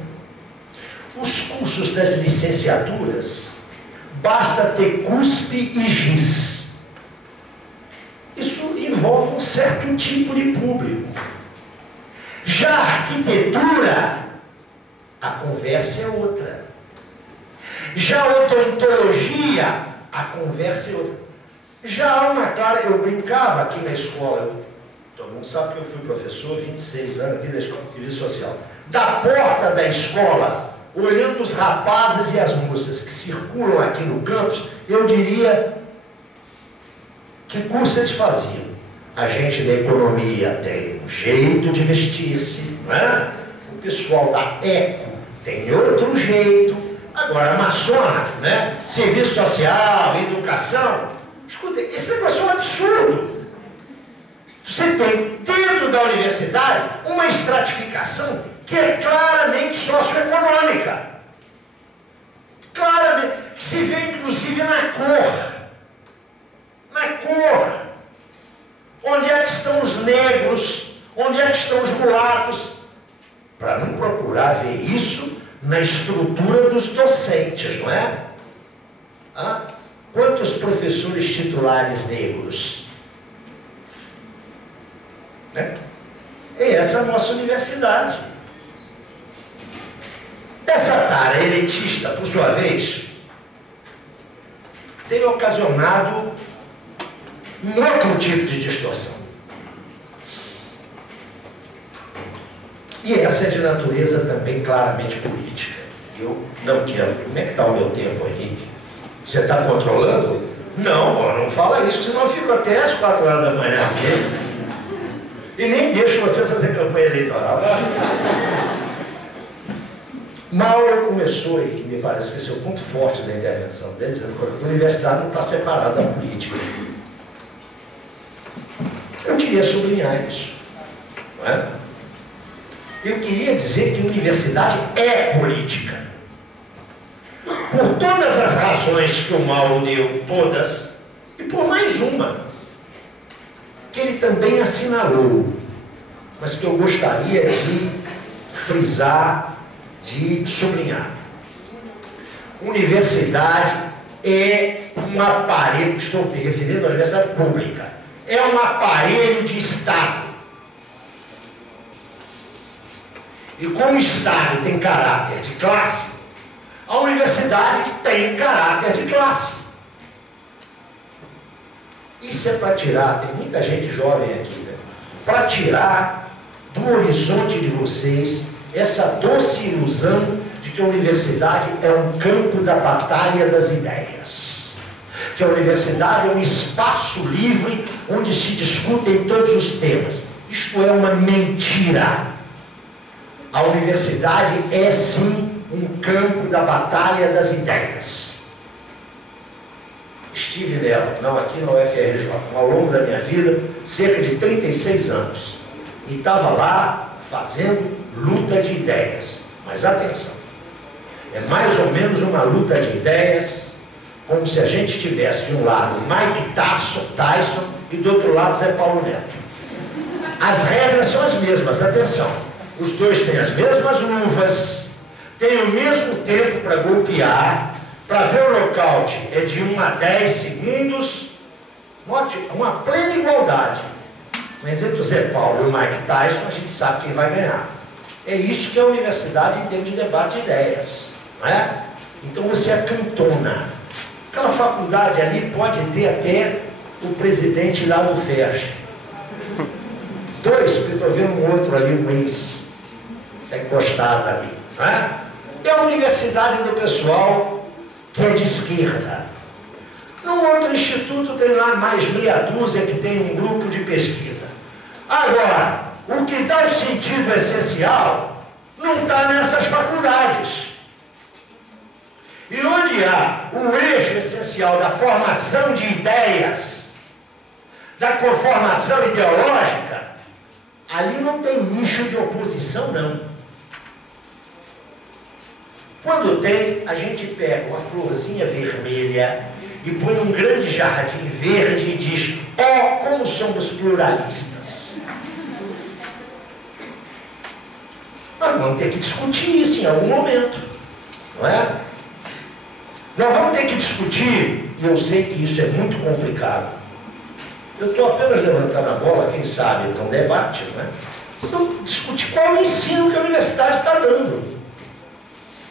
Os cursos das licenciaturas, basta ter cuspe e giz. Isso envolve um certo tipo de público. Já a arquitetura, a conversa é outra. Já a odontologia, a conversa é outra. Já há uma clara, eu brincava aqui na escola, todo mundo sabe que eu fui professor, 26 anos aqui da Escola de Serviço Social. Da porta da escola, olhando os rapazes e as moças que circulam aqui no campus, eu diria, que curso eles faziam? A gente da economia tem um jeito de vestir-se, não é? O pessoal da eco tem outro jeito, a Agora, maçônico, né? Serviço social, educação. Escuta, esse negócio é um absurdo. Você tem dentro da universidade uma estratificação que é claramente socioeconômica. Claramente, que se vê inclusive na cor. Na cor. Onde é que estão os negros? Onde é que estão os mulatos? Para não procurar ver isso na estrutura dos docentes, não é? Quantos professores titulares negros? Né? E essa é a nossa universidade. Essa tara elitista, por sua vez, tem ocasionado um outro tipo de distorção. E essa é de natureza também claramente política. Eu não quero. Como é que está o meu tempo aí? Você está controlando? Não, não fala isso, senão eu fico até às 4 horas da manhã aqui. E nem deixo você fazer campanha eleitoral. Maurer começou, e me parece que esse é o ponto forte da intervenção deles, a universidade não está separada da política. Eu queria sublinhar isso. Não é? Eu queria dizer que a universidade é política. Por todas as razões que o Mauro deu, todas, e por mais uma, que ele também assinalou, mas que eu gostaria de frisar, de sublinhar. Universidade é um aparelho, estou me referindo à universidade pública, é um aparelho de Estado. E como o Estado tem caráter de classe, a universidade tem caráter de classe. Isso é para tirar, tem muita gente jovem aqui, né? Para tirar do horizonte de vocês essa doce ilusão de que a universidade é um campo da batalha das ideias. Que a universidade é um espaço livre onde se discutem todos os temas. Isto é uma mentira. A universidade é sim um campo da batalha das ideias. Estive nela, não aqui na UFRJ, ao longo da minha vida, cerca de 36 anos. E estava lá fazendo luta de ideias. Mas atenção, é mais ou menos uma luta de ideias, como se a gente tivesse de um lado Mike Tyson e do outro lado Zé Paulo Neto. As regras são as mesmas, atenção. Os dois têm as mesmas luvas, têm o mesmo tempo para golpear, para ver o nocaute é de 1 a 10 segundos, note, uma plena igualdade. Mas entre o Zé Paulo e o Mike Tyson, a gente sabe quem vai ganhar. É isso que é a universidade em termos de debate de ideias, não é? Então você acantona. Aquela faculdade ali pode ter até o presidente lá do FERJ. Dois, porque estou vendo um outro ali, um ex, está encostado ali, não é? É a universidade do pessoal que é de esquerda. No outro instituto tem lá mais meia dúzia que tem um grupo de pesquisa. Agora, o que dá o sentido essencial não está nessas faculdades. E onde há o eixo essencial da formação de ideias, da conformação ideológica, ali não tem nicho de oposição, não. Quando tem, a gente pega uma florzinha vermelha e põe num grande jardim verde e diz: ó, como somos pluralistas. Nós vamos ter que discutir isso em algum momento, não é? Nós vamos ter que discutir, e eu sei que isso é muito complicado. Eu estou apenas levantando a bola, quem sabe, para um debate, não é? Então, discutir qual é o ensino que a universidade está dando.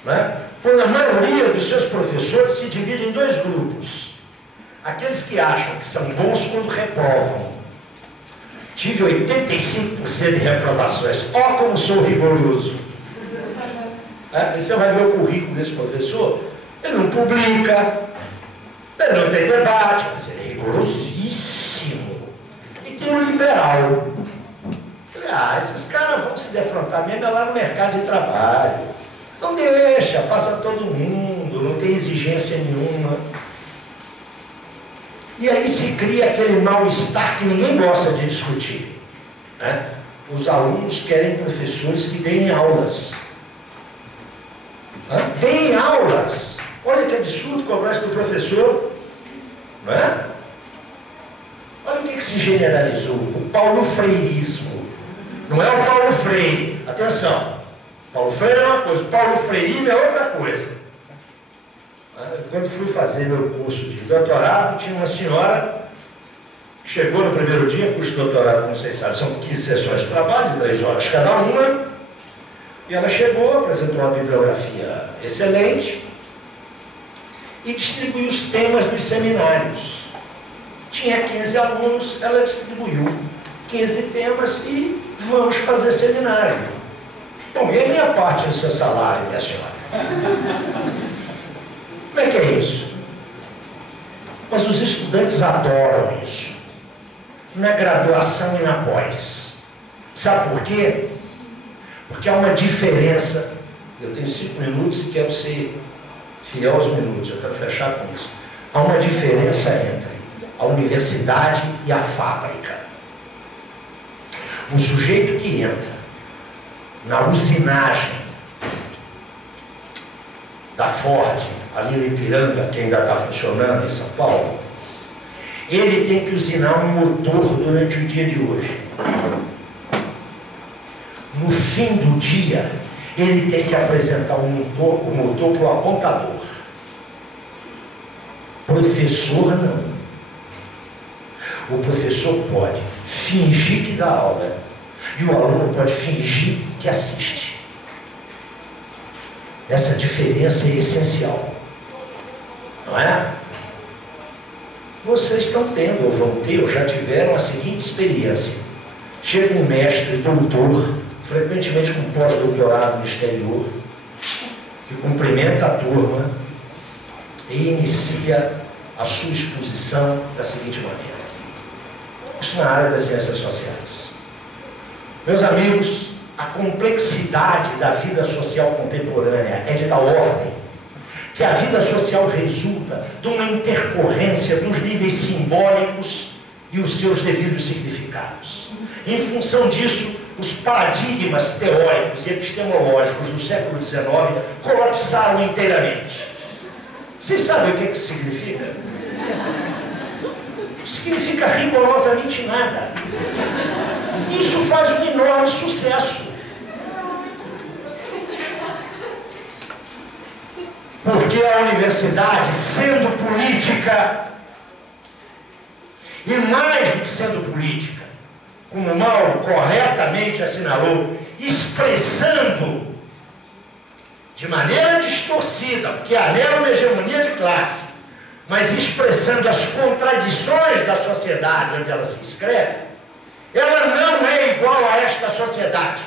Não é? Quando a maioria dos seus professores se divide em dois grupos. Aqueles que acham que são bons quando reprovam. Tive 85% de reprovações. Ó, como sou rigoroso. E você vai ver o currículo desse professor. Ele não publica, ele não tem debate, mas ele é rigorosíssimo. E tem um liberal. Esses caras vão se defrontar mesmo lá no mercado de trabalho. Então deixa, passa todo mundo. tem exigência nenhuma. E aí se cria aquele mal-estar que ninguém gosta de discutir, né? Os alunos querem professores que deem aulas. Deem aulas! Olha que absurdo cobrar isso do professor, não é? Olha o que se generalizou, o paulofreirismo. Não é o Paulo Freire, atenção. Paulo Freire é uma coisa, o Paulo Freirismo é outra coisa. Quando fui fazer meu curso de doutorado, tinha uma senhora que chegou no primeiro dia, curso de doutorado, como vocês sabem, são 15 sessões de trabalho, de 3 horas cada uma, e ela chegou, apresentou uma bibliografia excelente e distribuiu os temas dos seminários. Tinha 15 alunos, ela distribuiu 15 temas e vamos fazer seminário. Bom, e a minha parte do seu salário, minha senhora? Como é que é isso? Mas os estudantes adoram isso. Na graduação e na pós. Sabe por quê? Porque há uma diferença. Eu tenho 5 minutos e quero ser fiel aos minutos. Eu quero fechar com isso. Há uma diferença entre a universidade e a fábrica. Um sujeito que entra na usinagem da Ford, ali no Ipiranga, que ainda está funcionando em São Paulo, ele tem que usinar um motor durante o dia de hoje. No fim do dia, ele tem que apresentar o motor para o apontador. Professor não. O professor pode fingir que dá aula e o aluno pode fingir que assiste. Essa diferença é essencial, não é? Vocês estão tendo, ou vão ter, ou já tiveram a seguinte experiência. Chega um mestre, doutor, frequentemente com pós-doutorado no exterior, que cumprimenta a turma e inicia a sua exposição da seguinte maneira. Isso na área das ciências sociais. Meus amigos, a complexidade da vida social contemporânea é de tal ordem que a vida social resulta de uma intercorrência dos níveis simbólicos e os seus devidos significados. Em função disso, os paradigmas teóricos e epistemológicos do século XIX colapsaram inteiramente. Vocês sabem o que isso significa? Significa rigorosamente nada. Isso faz um enorme sucesso. Porque a universidade, sendo política, e mais do que sendo política, como o Mauro corretamente assinalou, expressando de maneira distorcida, porque anela uma hegemonia de classe, mas expressando as contradições da sociedade onde ela se inscreve, ela não é igual a esta sociedade.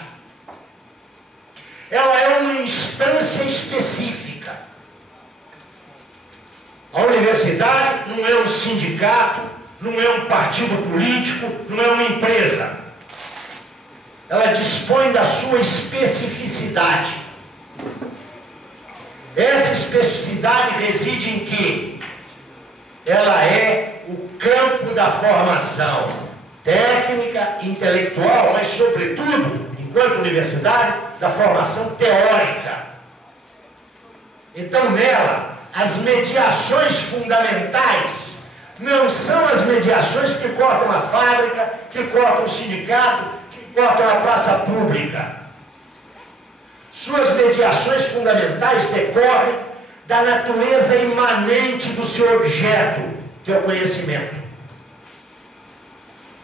Ela é uma instância específica. A universidade não é um sindicato, não é um partido político, não é uma empresa. Ela dispõe da sua especificidade. Essa especificidade reside em quê? Ela é o campo da formação técnica, intelectual, mas sobretudo, enquanto universidade, da formação teórica. Então, nela, as mediações fundamentais não são as mediações que cortam a fábrica, que cortam o sindicato, que cortam a praça pública. Suas mediações fundamentais decorrem da natureza imanente do seu objeto, que é o conhecimento.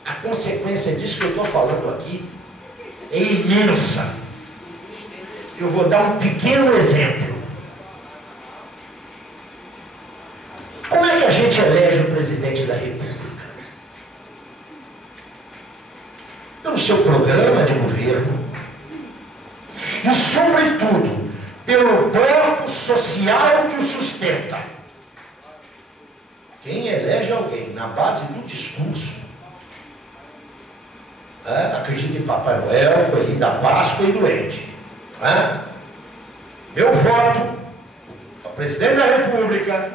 A consequência disso que eu estou falando aqui é imensa. Eu vou dar um pequeno exemplo. Como é que a gente elege o presidente da República? Pelo seu programa de governo e, sobretudo, pelo bloco social que o sustenta. Quem elege alguém na base do discurso, acredita em Papai Noel, Coelhinho da Páscoa e Duende. Meu voto, o presidente da República,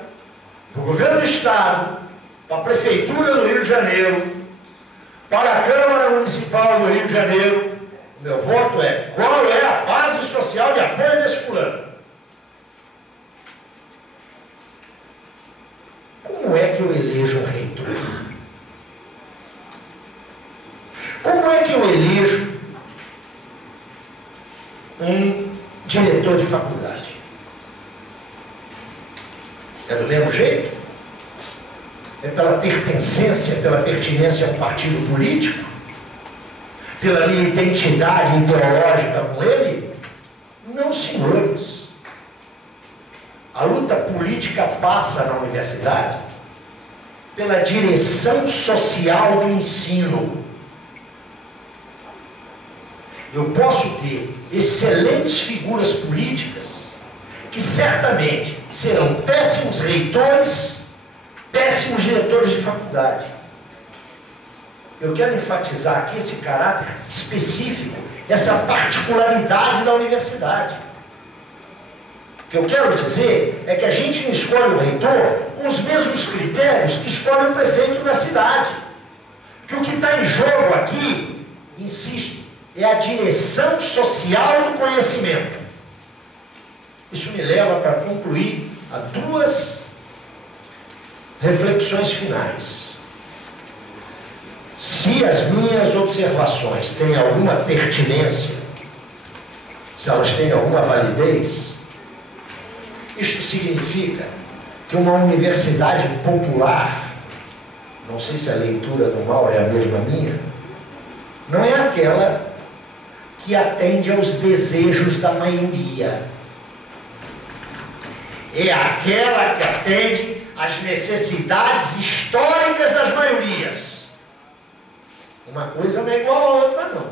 para o governo do Estado, para a Prefeitura do Rio de Janeiro, para a Câmara Municipal do Rio de Janeiro, o meu voto é: qual é a base social de apoio desse fulano? Como é que eu elejo um reitor? Como é que eu elejo um diretor de faculdade? É do mesmo jeito? É pela pertencência, pela pertinência a um partido político? Pela minha identidade ideológica com ele? Não, senhores. A luta política passa na universidade pela direção social do ensino. Eu posso ter excelentes figuras políticas que certamente serão péssimos reitores, péssimos diretores de faculdade. Eu quero enfatizar aqui esse caráter específico, essa particularidade da universidade. O que eu quero dizer é que a gente não escolhe o reitor com os mesmos critérios que escolhe o prefeito da cidade. Que o que está em jogo aqui, insisto, é a direção social do conhecimento. Isso me leva para concluir a duas reflexões finais. Se as minhas observações têm alguma pertinência, se elas têm alguma validez, isto significa que uma universidade popular, não sei se a leitura do Mauro é a mesma minha, não é aquela que atende aos desejos da maioria. É aquela que atende às necessidades históricas das maiorias. Uma coisa não é igual à outra, não.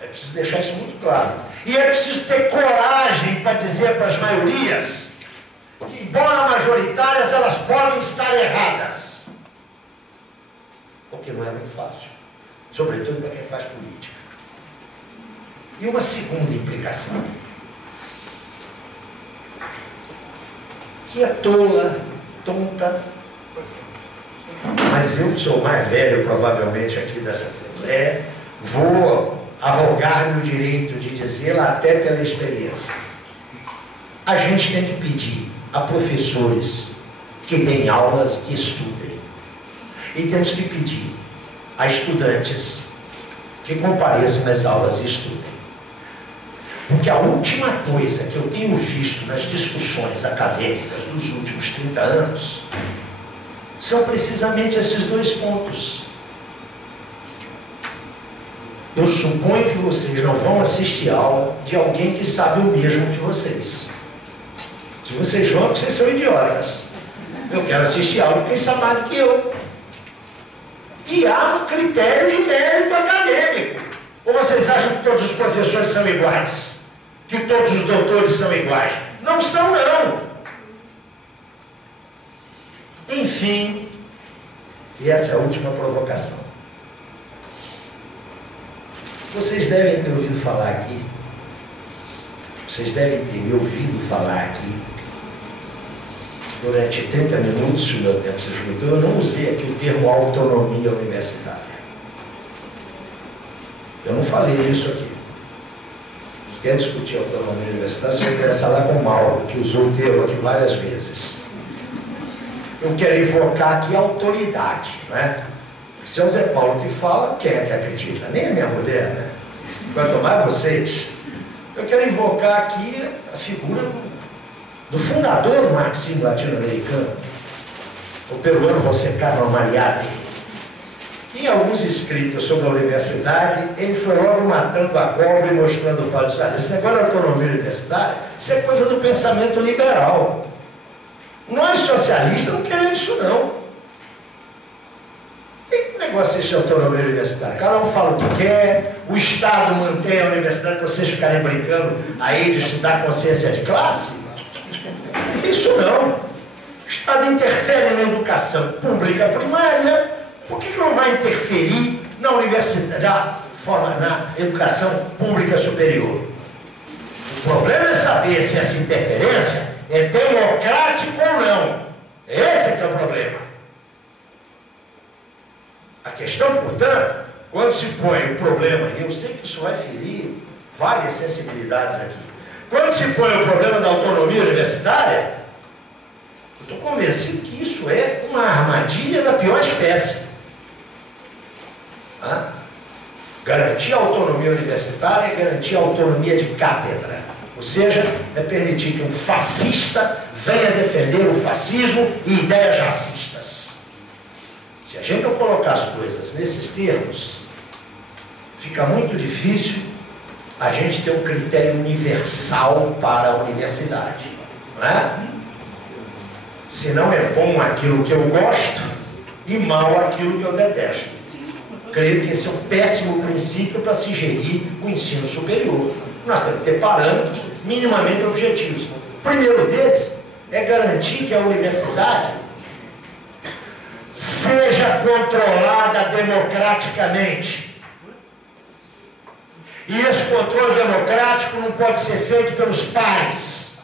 É preciso deixar isso muito claro. E é preciso ter coragem para dizer para as maiorias que, embora majoritárias, elas podem estar erradas. Porque não é muito fácil. Sobretudo para quem faz política. E uma segunda implicação, que é tola, tonta, mas eu sou o mais velho, provavelmente, aqui dessa Assembleia, vou arrogar-me o direito de dizê-la até pela experiência. A gente tem que pedir a professores que deem aulas e estudem. E temos que pedir a estudantes que compareçam nas aulas e estudem. Porque a última coisa que eu tenho visto nas discussões acadêmicas dos últimos 30 anos são precisamente esses dois pontos. Eu suponho que vocês não vão assistir aula de alguém que sabe o mesmo que vocês. Se vocês vão, vocês são idiotas. Eu quero assistir aula de quem sabe mais do que eu. E há um critério de mérito acadêmico. Ou vocês acham que todos os professores são iguais? Que todos os doutores são iguais? Não são, não. Enfim, e essa é a última provocação. Vocês devem ter ouvido falar aqui, vocês devem ter me ouvido falar aqui, durante 30 minutos, se o meu tempo se esgotou, eu não usei aqui o termo autonomia universitária. Eu não falei isso aqui. Se quer discutir autonomia universitária, você vai conversar lá com o Mauro, que usou o termo aqui várias vezes. Eu quero invocar aqui a autoridade, não é? Se é o Zé Paulo que fala, quem é que acredita? Nem a minha mulher, né? Quanto mais vocês. Eu quero invocar aqui a figura do fundador do marxismo latino-americano, o peruano José Carlos Mariátegui, que em alguns escritos sobre a universidade, ele foi logo matando a cobra e mostrando o pau de espada. Esse negócio de autonomia universitária, isso é coisa do pensamento liberal. Nós socialistas não queremos isso, não. Tem negócio de autonomia universitária. Cada um fala o que quer, o Estado mantém a universidade para vocês ficarem brincando aí de estudar consciência de classe. Isso não. O Estado interfere na educação pública primária. Por que não vai interferir na universidade, na educação pública superior? O problema é saber se essa interferência é democrática ou não. Esse é que é o problema. A questão, portanto, quando se põe o problema, e eu sei que isso vai ferir várias sensibilidades aqui, quando se põe o problema da autonomia universitária, eu estou convencido que isso é uma armadilha da pior espécie. Garantir a autonomia universitária é garantir a autonomia de cátedra. Ou seja, é permitir que um fascista venha defender o fascismo e ideias racistas. Se a gente não colocar as coisas nesses termos, fica muito difícil a gente ter um critério universal para a universidade. Não é? Se não é bom aquilo que eu gosto e mal aquilo que eu detesto. Creio que esse é um péssimo princípio para se gerir o ensino superior. Nós temos que ter parâmetros minimamente objetivos. O primeiro deles é garantir que a universidade seja controlada democraticamente. E esse controle democrático não pode ser feito pelos pares.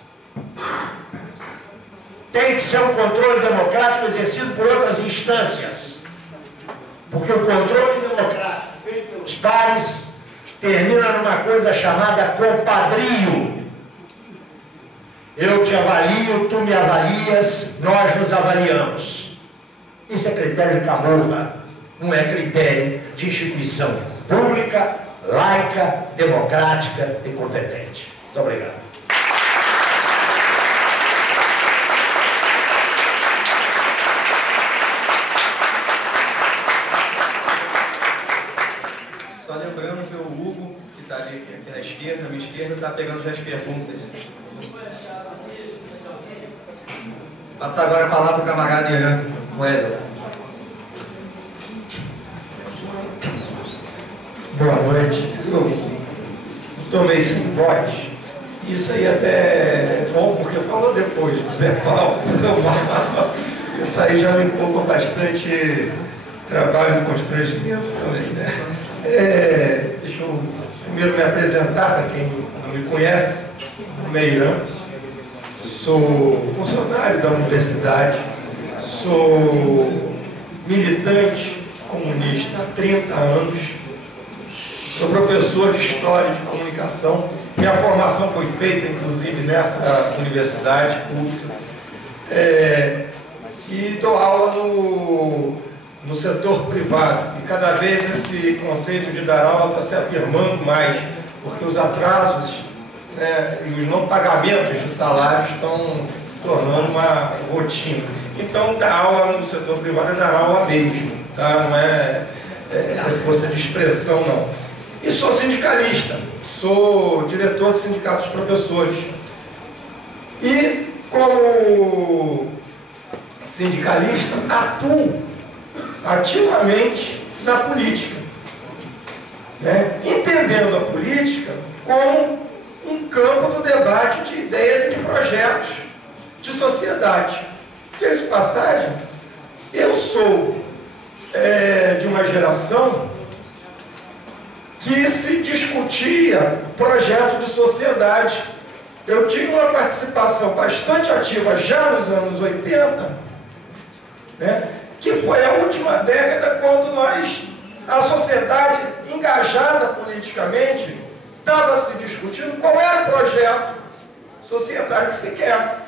Tem que ser um controle democrático exercido por outras instâncias. Porque o controle democrático feito pelos pares termina numa coisa chamada compadrio. Eu te avalio, tu me avalias, nós nos avaliamos. Isso é critério de camorra, não é critério de instituição pública, laica, democrática e competente. Muito obrigado. Só lembrando que o Hugo, que está ali aqui na esquerda, à minha esquerda, está pegando já as perguntas. Passar agora a palavra para o camarada Irã Moeda. Boa noite. Eu tomei 5 votos. Isso aí até é bom, porque falou depois do Zé Paulo. Isso aí já me empolgou bastante trabalho e constrangimento também, né? Deixa eu primeiro me apresentar para quem não me conhece. Meu nome é Irã. Sou funcionário da universidade. Sou militante comunista há 30 anos. Sou professor de História e de Comunicação. Minha formação foi feita, inclusive, nessa universidade pública. E dou aula no setor privado. E cada vez esse conceito de dar aula está se afirmando mais, porque os atrasos, né, e os não pagamentos de salários estão se tornando uma rotina. Então, dar aula no setor privado é dar aula mesmo, tá? Não é força de expressão, não. E sou sindicalista, sou diretor do Sindicato dos Professores. E, como sindicalista, atuo ativamente na política, né? Entendendo a política como um campo do debate de ideias e de projetos de sociedade. Diga-se de passagem, eu sou de uma geração que se discutia projeto de sociedade. Eu tive uma participação bastante ativa já nos anos 80, né, que foi a última década quando a sociedade engajada politicamente, estava se discutindo qual era o projeto societário que se quer.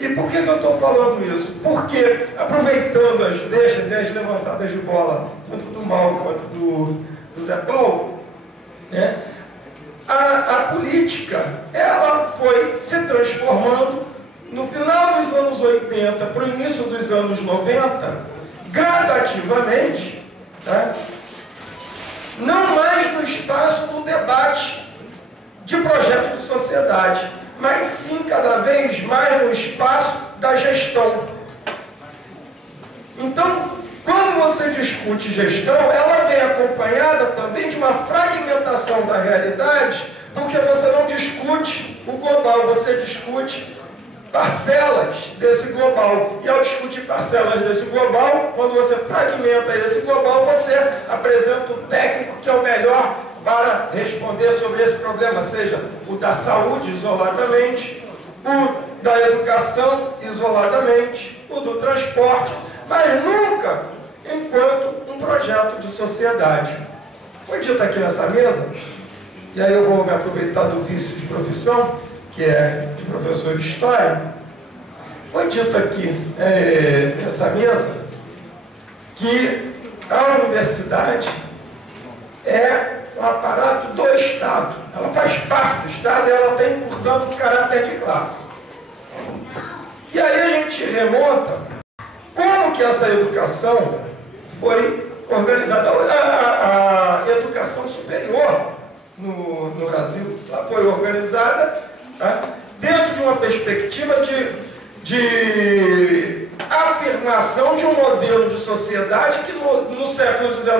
E por que eu estou falando isso? Porque, aproveitando as deixas e as levantadas de bola, tanto do Mauro quanto do Zé Paulo, né, a política, ela foi se transformando no final dos anos 80 para o início dos anos 90, gradativamente, tá? Não mais no espaço do debate de projeto de sociedade, mas sim cada vez mais no espaço da gestão. Então, quando você discute gestão, ela vem acompanhada também de uma fragmentação da realidade, porque você não discute o global, você discute parcelas desse global. E ao discutir parcelas desse global, quando você fragmenta esse global, você apresenta o técnico que é o melhor para responder sobre esse problema, seja o da saúde isoladamente, o da educação isoladamente, o do transporte, mas nunca enquanto um projeto de sociedade. Foi dito aqui nessa mesa, e aí eu vou me aproveitar do vício de profissão, que é de professor de História. Foi dito aqui nessa mesa que a universidade é um aparato do Estado. Ela faz parte do Estado e ela tem, portanto, um caráter de classe. E aí a gente remonta como que essa educação foi organizada. A educação superior no Brasil, ela foi organizada, tá, dentro de uma perspectiva de afirmação de um modelo de sociedade que no século XIX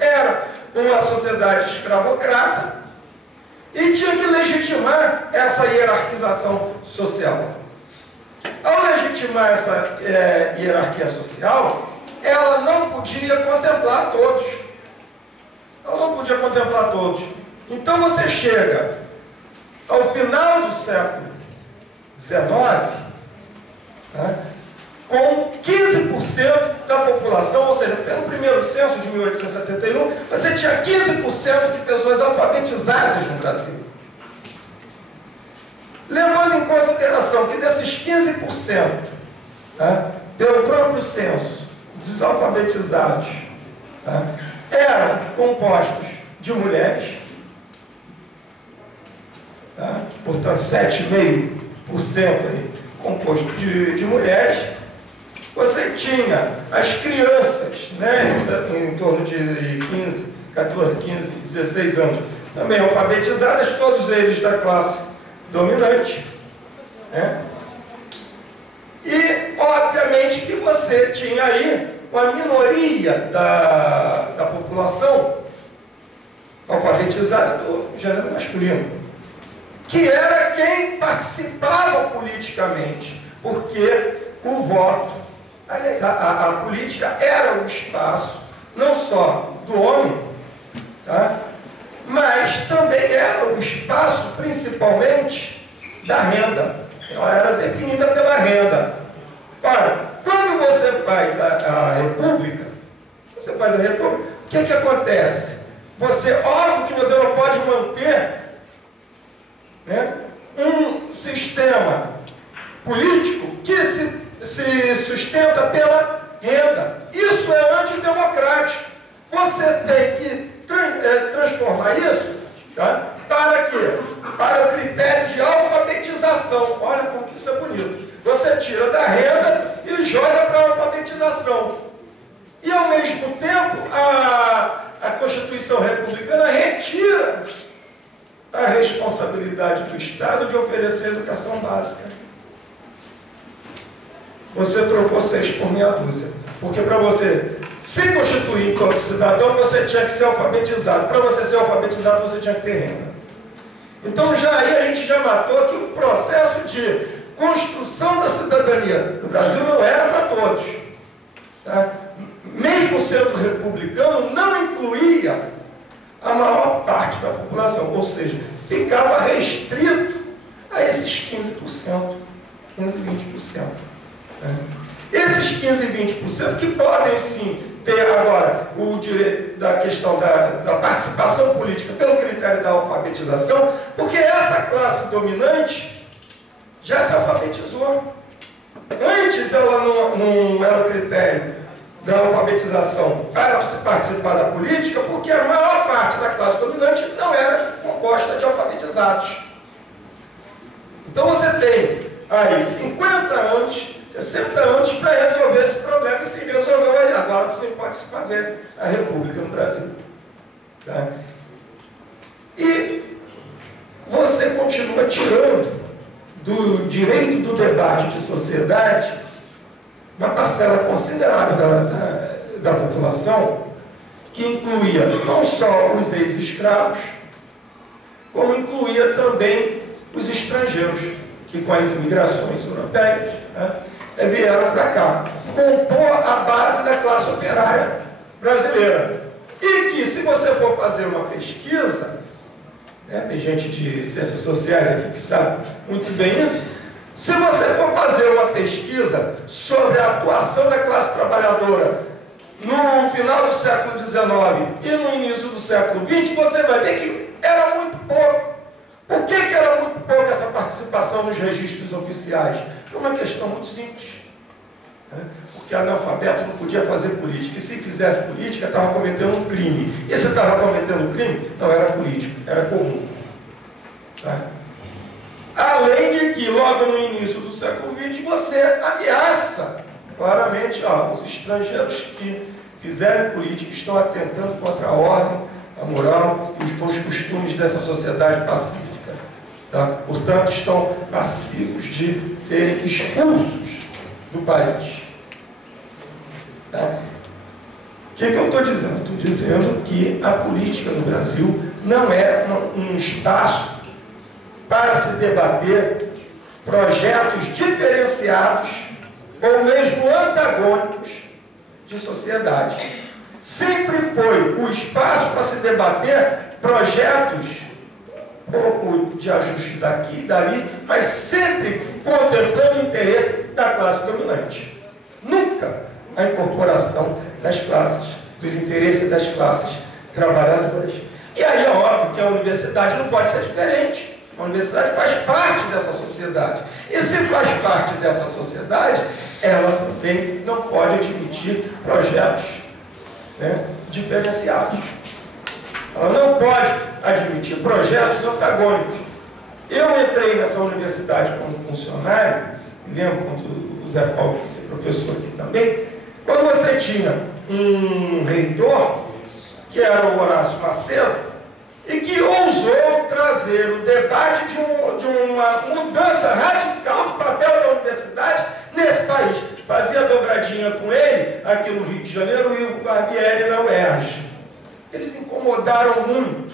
era uma sociedade escravocrata e tinha que legitimar essa hierarquização social. Ao legitimar essa hierarquia social, ela não podia contemplar todos. Ela não podia contemplar todos. Então você chega ao final do século XIX, né, com 15% da população, ou seja, pelo primeiro censo de 1871, você tinha 15% de pessoas alfabetizadas no Brasil. Levando em consideração que desses 15%, né, pelo próprio censo, dos alfabetizados, né, eram compostos de mulheres, tá, portanto 7,5% composto de mulheres. Você tinha as crianças, né, em torno de 14, 15, 16 anos, também alfabetizadas, todos eles da classe dominante, né? E, obviamente, que você tinha aí uma minoria da população alfabetizada do gênero masculino, que era quem participava politicamente, porque o voto, a política era o espaço, não só do homem, tá, mas também era o espaço, principalmente, da renda. Ela era definida pela renda. Ora, quando você faz a República, o que acontece? Óbvio que você não pode manter, né, um sistema político que se sustenta pela renda. Isso é antidemocrático. Você tem que transformar isso, tá, para quê? Para o critério de alfabetização. Olha como isso é bonito. Você tira da renda e joga para a alfabetização. E, ao mesmo tempo, a Constituição Republicana retira a responsabilidade do Estado de oferecer educação básica. Você trocou 6 por meia dúzia. Porque para você se constituir enquanto cidadão, você tinha que ser alfabetizado. Para você ser alfabetizado, você tinha que ter renda. Então, aí a gente já matou que o processo de construção da cidadania no Brasil não era para todos. Tá? Mesmo sendo republicano, não incluía a maior parte da população, ou seja, ficava restrito a esses 15%, 15, 20%. Né? Esses 15 e 20% que podem sim ter agora o direito da questão da participação política pelo critério da alfabetização, porque essa classe dominante já se alfabetizou. Antes ela não era o critério da alfabetização para se participar da política, porque a maior parte da classe dominante não era composta de alfabetizados. Então você tem aí 50 anos, 60 anos para resolver esse problema, e se resolveu aí, agora sim pode se fazer a República no Brasil. Tá? E você continua tirando do direito do debate de sociedade uma parcela considerável da população, que incluía não só os ex-escravos, como incluía também os estrangeiros, que com as imigrações europeias, né, vieram para cá, compor a base da classe operária brasileira. E que, se você for fazer uma pesquisa, né, tem gente de ciências sociais aqui que sabe muito bem isso, se você for fazer uma pesquisa sobre a atuação da classe trabalhadora no final do século XIX e no início do século XX, você vai ver que era muito pouco. Por que era muito pouco essa participação nos registros oficiais? Por uma questão muito simples. Né? Porque analfabeto não podia fazer política. E se fizesse política, estava cometendo um crime. E se estava cometendo um crime, não era político, era comum. Tá? Além de que, logo no início do século XX, você ameaça claramente os estrangeiros que fizerem política estão atentando contra a ordem, a moral e os bons costumes dessa sociedade pacífica. Tá? Portanto, estão passivos de serem expulsos do país. Tá? O que eu estou dizendo? Estou dizendo que a política no Brasil não é um espaço para se debater projetos diferenciados ou mesmo antagônicos de sociedade. Sempre foi o espaço para se debater projetos pouco de ajuste daqui e dali, mas sempre contemplando o interesse da classe dominante. Nunca a incorporação das classes, dos interesses das classes trabalhadoras. E aí é óbvio que a universidade não pode ser diferente. A universidade faz parte dessa sociedade. E se faz parte dessa sociedade, ela também não pode admitir projetos, né, diferenciados. Ela não pode admitir projetos antagônicos. Eu entrei nessa universidade como funcionário, lembro quando o Zé Paulo quis ser professor aqui também, quando você tinha um reitor, que era o Horácio Macedo, e que ousou trazer o debate de uma mudança radical do papel da universidade nesse país. Fazia dobradinha com ele, aqui no Rio de Janeiro, o Ivo Barbieri na UERJ. Eles incomodaram muito,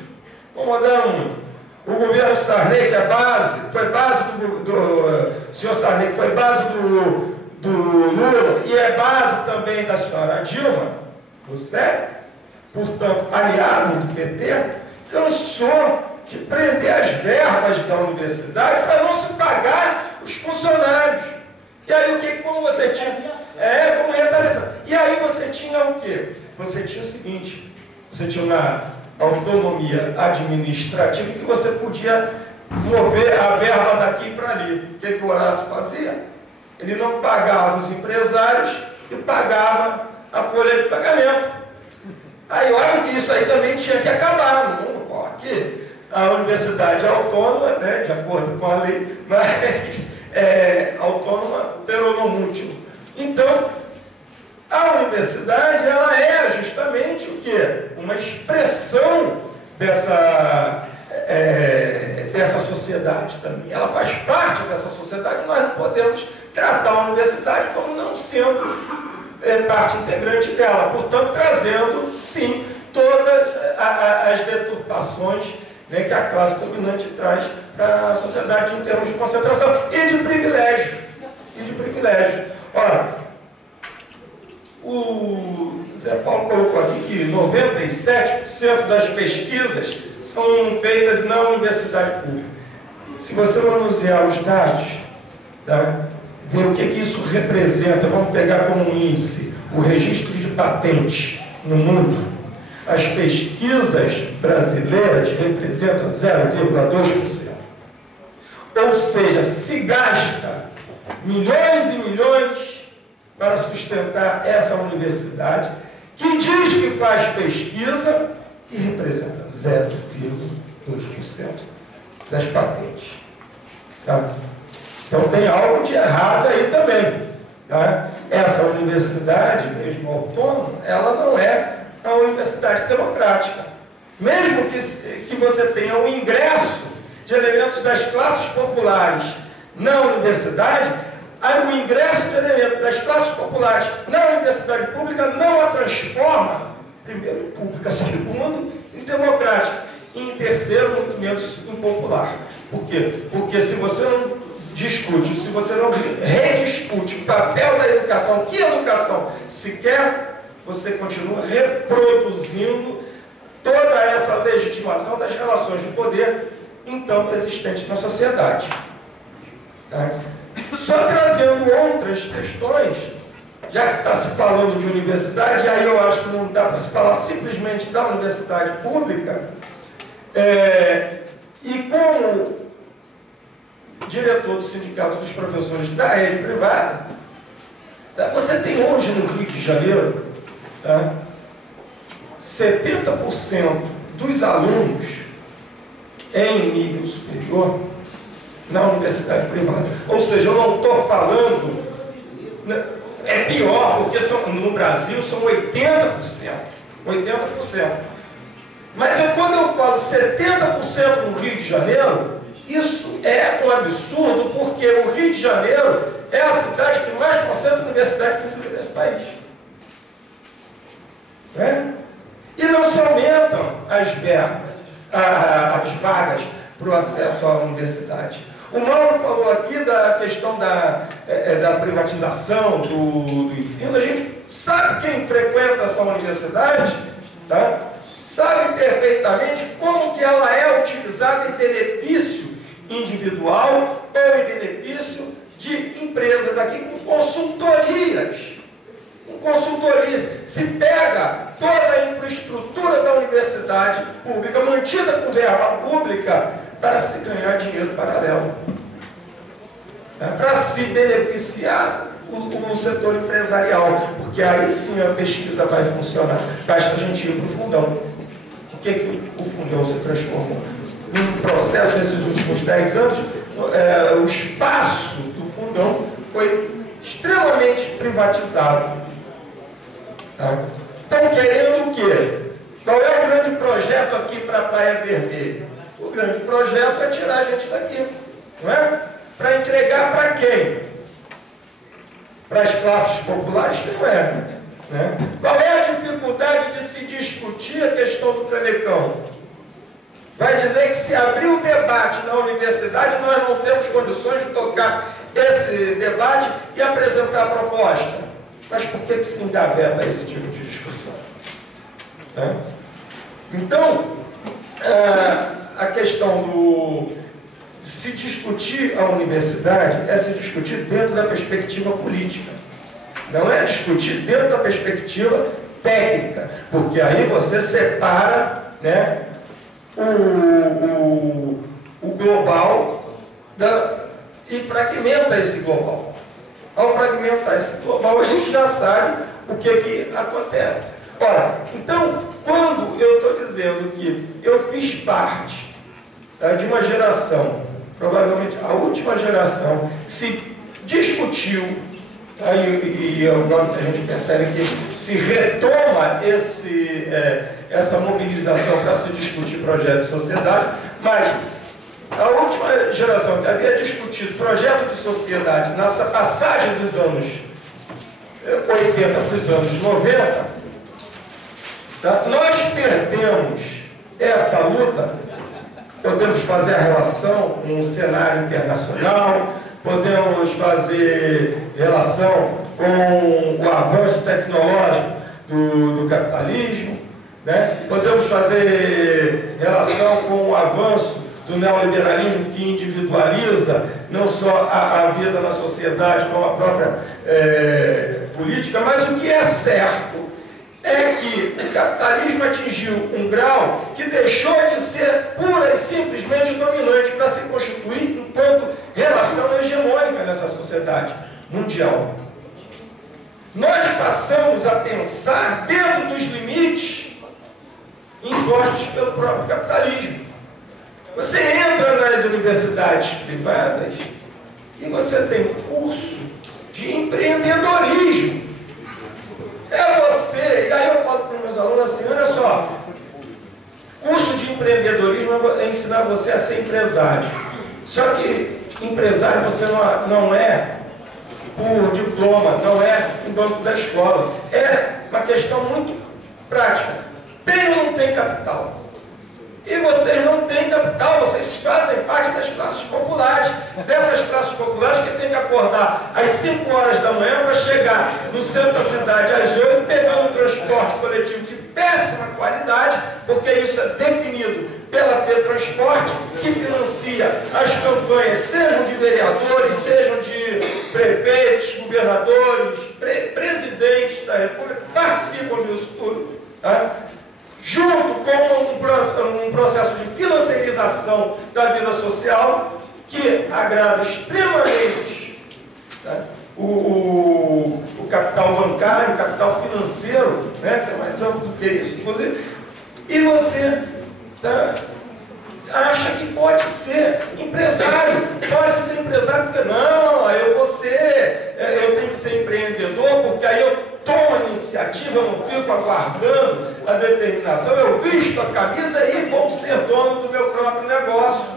O governo Sarney, que é base, foi base do senhor Sarney, que foi base do Lula, e é base também da senhora Dilma, do CEP, portanto, aliado do PT, cansou de prender as verbas da universidade para não se pagar os funcionários. E aí, como você tinha... como retaliação. E aí você tinha o quê? Você tinha o seguinte, você tinha uma autonomia administrativa que você podia mover a verba daqui para ali. O que o Horácio fazia? Ele não pagava os empresários e pagava a folha de pagamento. Aí olha que isso aí também tinha que acabar. Não, porque a universidade é autônoma, né, de acordo com a lei, mas é autônoma pelo não múltiplo. Então, a universidade, ela é justamente o quê? Uma expressão dessa sociedade também. Ela faz parte dessa sociedade. Nós não podemos tratar a universidade como não sendo parte integrante dela, portanto, trazendo, sim, todas as deturpações, né, que a classe dominante traz para a sociedade em termos de concentração e de privilégio. Ora, o Zé Paulo colocou aqui que 97% das pesquisas são feitas na universidade pública. Se você manusear os dados, tá, ver o que isso representa, vamos pegar como um índice o registro de patentes no mundo. As pesquisas brasileiras representam 0,2%. Ou seja, se gasta milhões e milhões para sustentar essa universidade, que diz que faz pesquisa e representa 0,2% das patentes. Tá? Então tem algo de errado aí também. Tá? Essa universidade, mesmo autônoma, ela não é uma universidade democrática. Mesmo que você tenha um ingresso de elementos das classes populares na universidade, o ingresso de elementos das classes populares na universidade pública não a transforma, primeiro, em pública, segundo, em democrática, e em terceiro, muito menos impopular. Por quê? Porque se você não discute, se você não rediscute o papel da educação, que educação se quer, você continua reproduzindo toda essa legitimação das relações de poder, então, existentes na sociedade. Tá? Só trazendo outras questões, já que está se falando de universidade, aí eu acho que não dá para se falar simplesmente da universidade pública, e como diretor do Sindicato dos Professores da rede privada, tá? Você tem hoje no Rio de Janeiro, tá? 70% dos alunos em nível superior na universidade privada. Ou seja, eu não estou falando, é pior, porque no Brasil são 80%. 80%. Mas quando eu falo 70% no Rio de Janeiro, isso é um absurdo, porque o Rio de Janeiro é a cidade que mais concentra universidade pública desse país. E não se aumentam as verbas, as vagas para o acesso à universidade. O Mauro falou aqui da questão da privatização do ensino. A gente sabe, quem frequenta essa universidade, tá? Sabe perfeitamente como que ela é utilizada em benefício individual ou em benefício de empresas aqui com consultorias. Se pega toda a infraestrutura da universidade pública, mantida com verba pública, para se ganhar dinheiro paralelo, para se beneficiar o setor empresarial, porque aí sim a pesquisa vai funcionar. Basta a gente ir para o fundão. O que o fundão se transformou? Num processo nesses últimos 10 anos, o espaço do fundão foi extremamente privatizado. Estão querendo o quê? Qual é o grande projeto aqui para a Praia Vermelha? O grande projeto é tirar a gente daqui, não é? Para entregar para quem? Para as classes populares, que não é. Né? Qual é a dificuldade de se discutir a questão do canecão? Vai dizer que se abrir o debate na universidade, nós não temos condições de tocar esse debate e apresentar a proposta. Mas por que se engaveta esse tipo de discussão? Então, a questão do se discutir a universidade é se discutir dentro da perspectiva política. Não é discutir dentro da perspectiva técnica, porque aí você separa, né, o global e fragmenta esse global. Ao fragmentar esse global, a gente já sabe o que acontece. Ora, então, quando eu estou dizendo que eu fiz parte de uma geração, provavelmente a última geração, que se discutiu, e agora a gente percebe que se retoma essa mobilização para se discutir projeto de sociedade, mas a última geração que havia discutido projeto de sociedade nessa passagem dos anos 80 para os anos 90, tá? Nós perdemos essa luta. Podemos fazer a relação com o cenário internacional, podemos fazer relação com o avanço tecnológico do capitalismo, né? Podemos fazer relação com o avanço do neoliberalismo, que individualiza não só a vida na sociedade, como a própria política, mas o que é certo é que o capitalismo atingiu um grau que deixou de ser pura e simplesmente dominante para se constituir enquanto relação hegemônica nessa sociedade mundial. Nós passamos a pensar dentro dos limites impostos pelo próprio capitalismo. Você entra nas universidades privadas e você tem um curso de empreendedorismo. É você, e aí eu falo para os meus alunos assim, olha só, curso de empreendedorismo é ensinar você a ser empresário. Só que empresário você não é por diploma, não é em banco da escola. É uma questão muito prática. Tem ou não tem capital? E vocês não têm capital, vocês fazem parte das classes populares. Dessas classes populares que tem que acordar às 5 horas da manhã para chegar no centro da cidade às 8, pegando um transporte coletivo de péssima qualidade, porque isso é definido pela Petransporte, que financia as campanhas, sejam de vereadores, sejam de prefeitos, governadores, presidentes da República, participam disso tudo, tá? Junto com um processo de financiarização da vida social, que agrada extremamente, tá, o capital bancário, o capital financeiro, né, que é mais amplo do que isso, inclusive, e você, tá, acha que pode ser empresário, porque não, eu tenho que ser empreendedor, porque aí eu tomo a iniciativa, eu não fico aguardando a determinação, eu visto a camisa e vou ser dono do meu próprio negócio.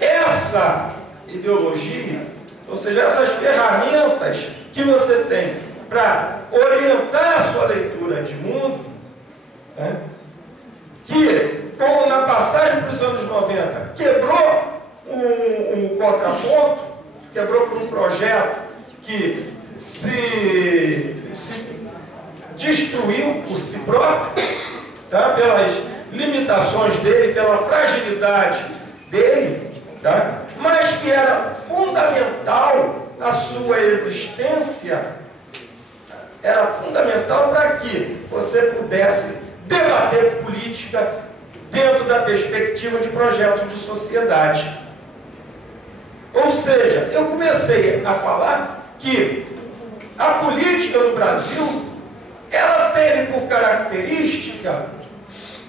Essa ideologia, ou seja, essas ferramentas que você tem para orientar a sua leitura de mundo, né, que, como na passagem para os anos 90, quebrou um contraponto, quebrou por um projeto que se destruiu por si próprio, tá, pelas limitações dele, pela fragilidade dele, tá, mas que era fundamental a sua existência, era fundamental para que você pudesse debater política dentro da perspectiva de projeto de sociedade. Ou seja, eu comecei a falar que a política no Brasil, ela teve por característica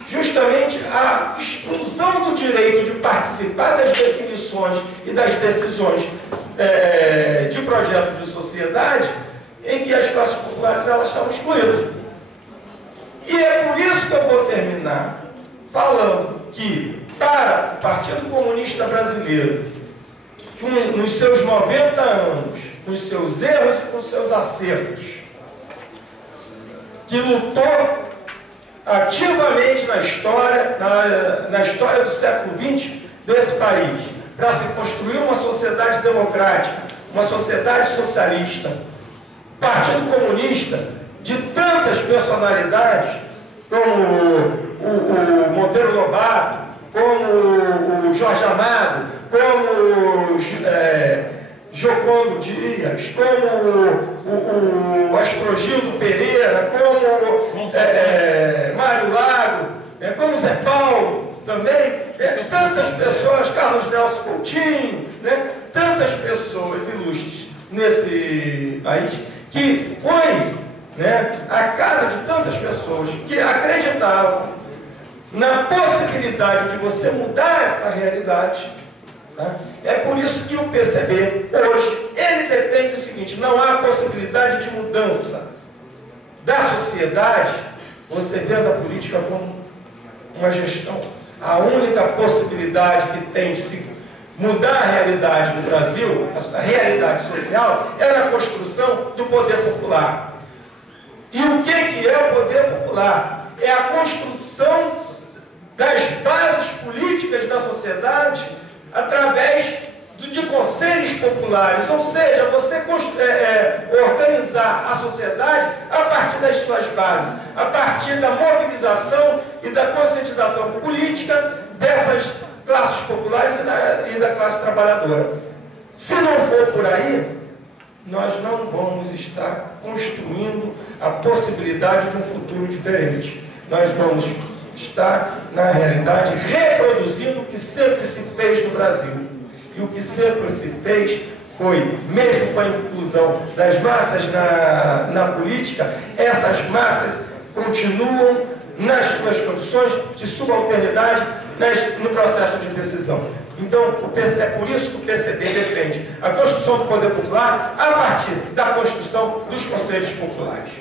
justamente a exclusão do direito de participar das definições e das decisões de projeto de sociedade, em que as classes populares elas estavam excluídas. E é por isso que eu vou terminar falando que, para o Partido Comunista Brasileiro, nos seus 90 anos, com os seus erros e com os seus acertos, que lutou ativamente na história do século XX desse país, para se construir uma sociedade democrática, uma sociedade socialista, Partido Comunista, de tantas personalidades, como o Monteiro Lobato, como o Jorge Amado, como Joconde Dias, como o Astrogildo Pereira, como Mário Lago, como Zé Paulo também, tantas pessoas, Carlos Nelson Coutinho, né, tantas pessoas ilustres nesse país, que foi, né, a casa de tantas pessoas que acreditavam na possibilidade de você mudar essa realidade. Tá? É por isso que o PCB, hoje, ele defende o seguinte: não há possibilidade de mudança da sociedade, você vendo a política como uma gestão. A única possibilidade que tem de se mudar a realidade no Brasil, a realidade social, é na construção do poder popular. E o que é o poder popular? É a construção das bases políticas da sociedade através de conselhos populares, ou seja, você organizar a sociedade a partir das suas bases, a partir da mobilização e da conscientização política dessas classes populares e da classe trabalhadora. Se não for por aí, nós não vamos estar construindo a possibilidade de um futuro diferente. Nós vamos estar, na realidade, reproduzindo o que sempre se fez no Brasil. E o que sempre se fez foi, mesmo com a inclusão das massas na política, essas massas continuam nas suas condições de subalternidade no processo de decisão. Então, é por isso que o PCB defende a construção do poder popular a partir da construção dos conselhos populares.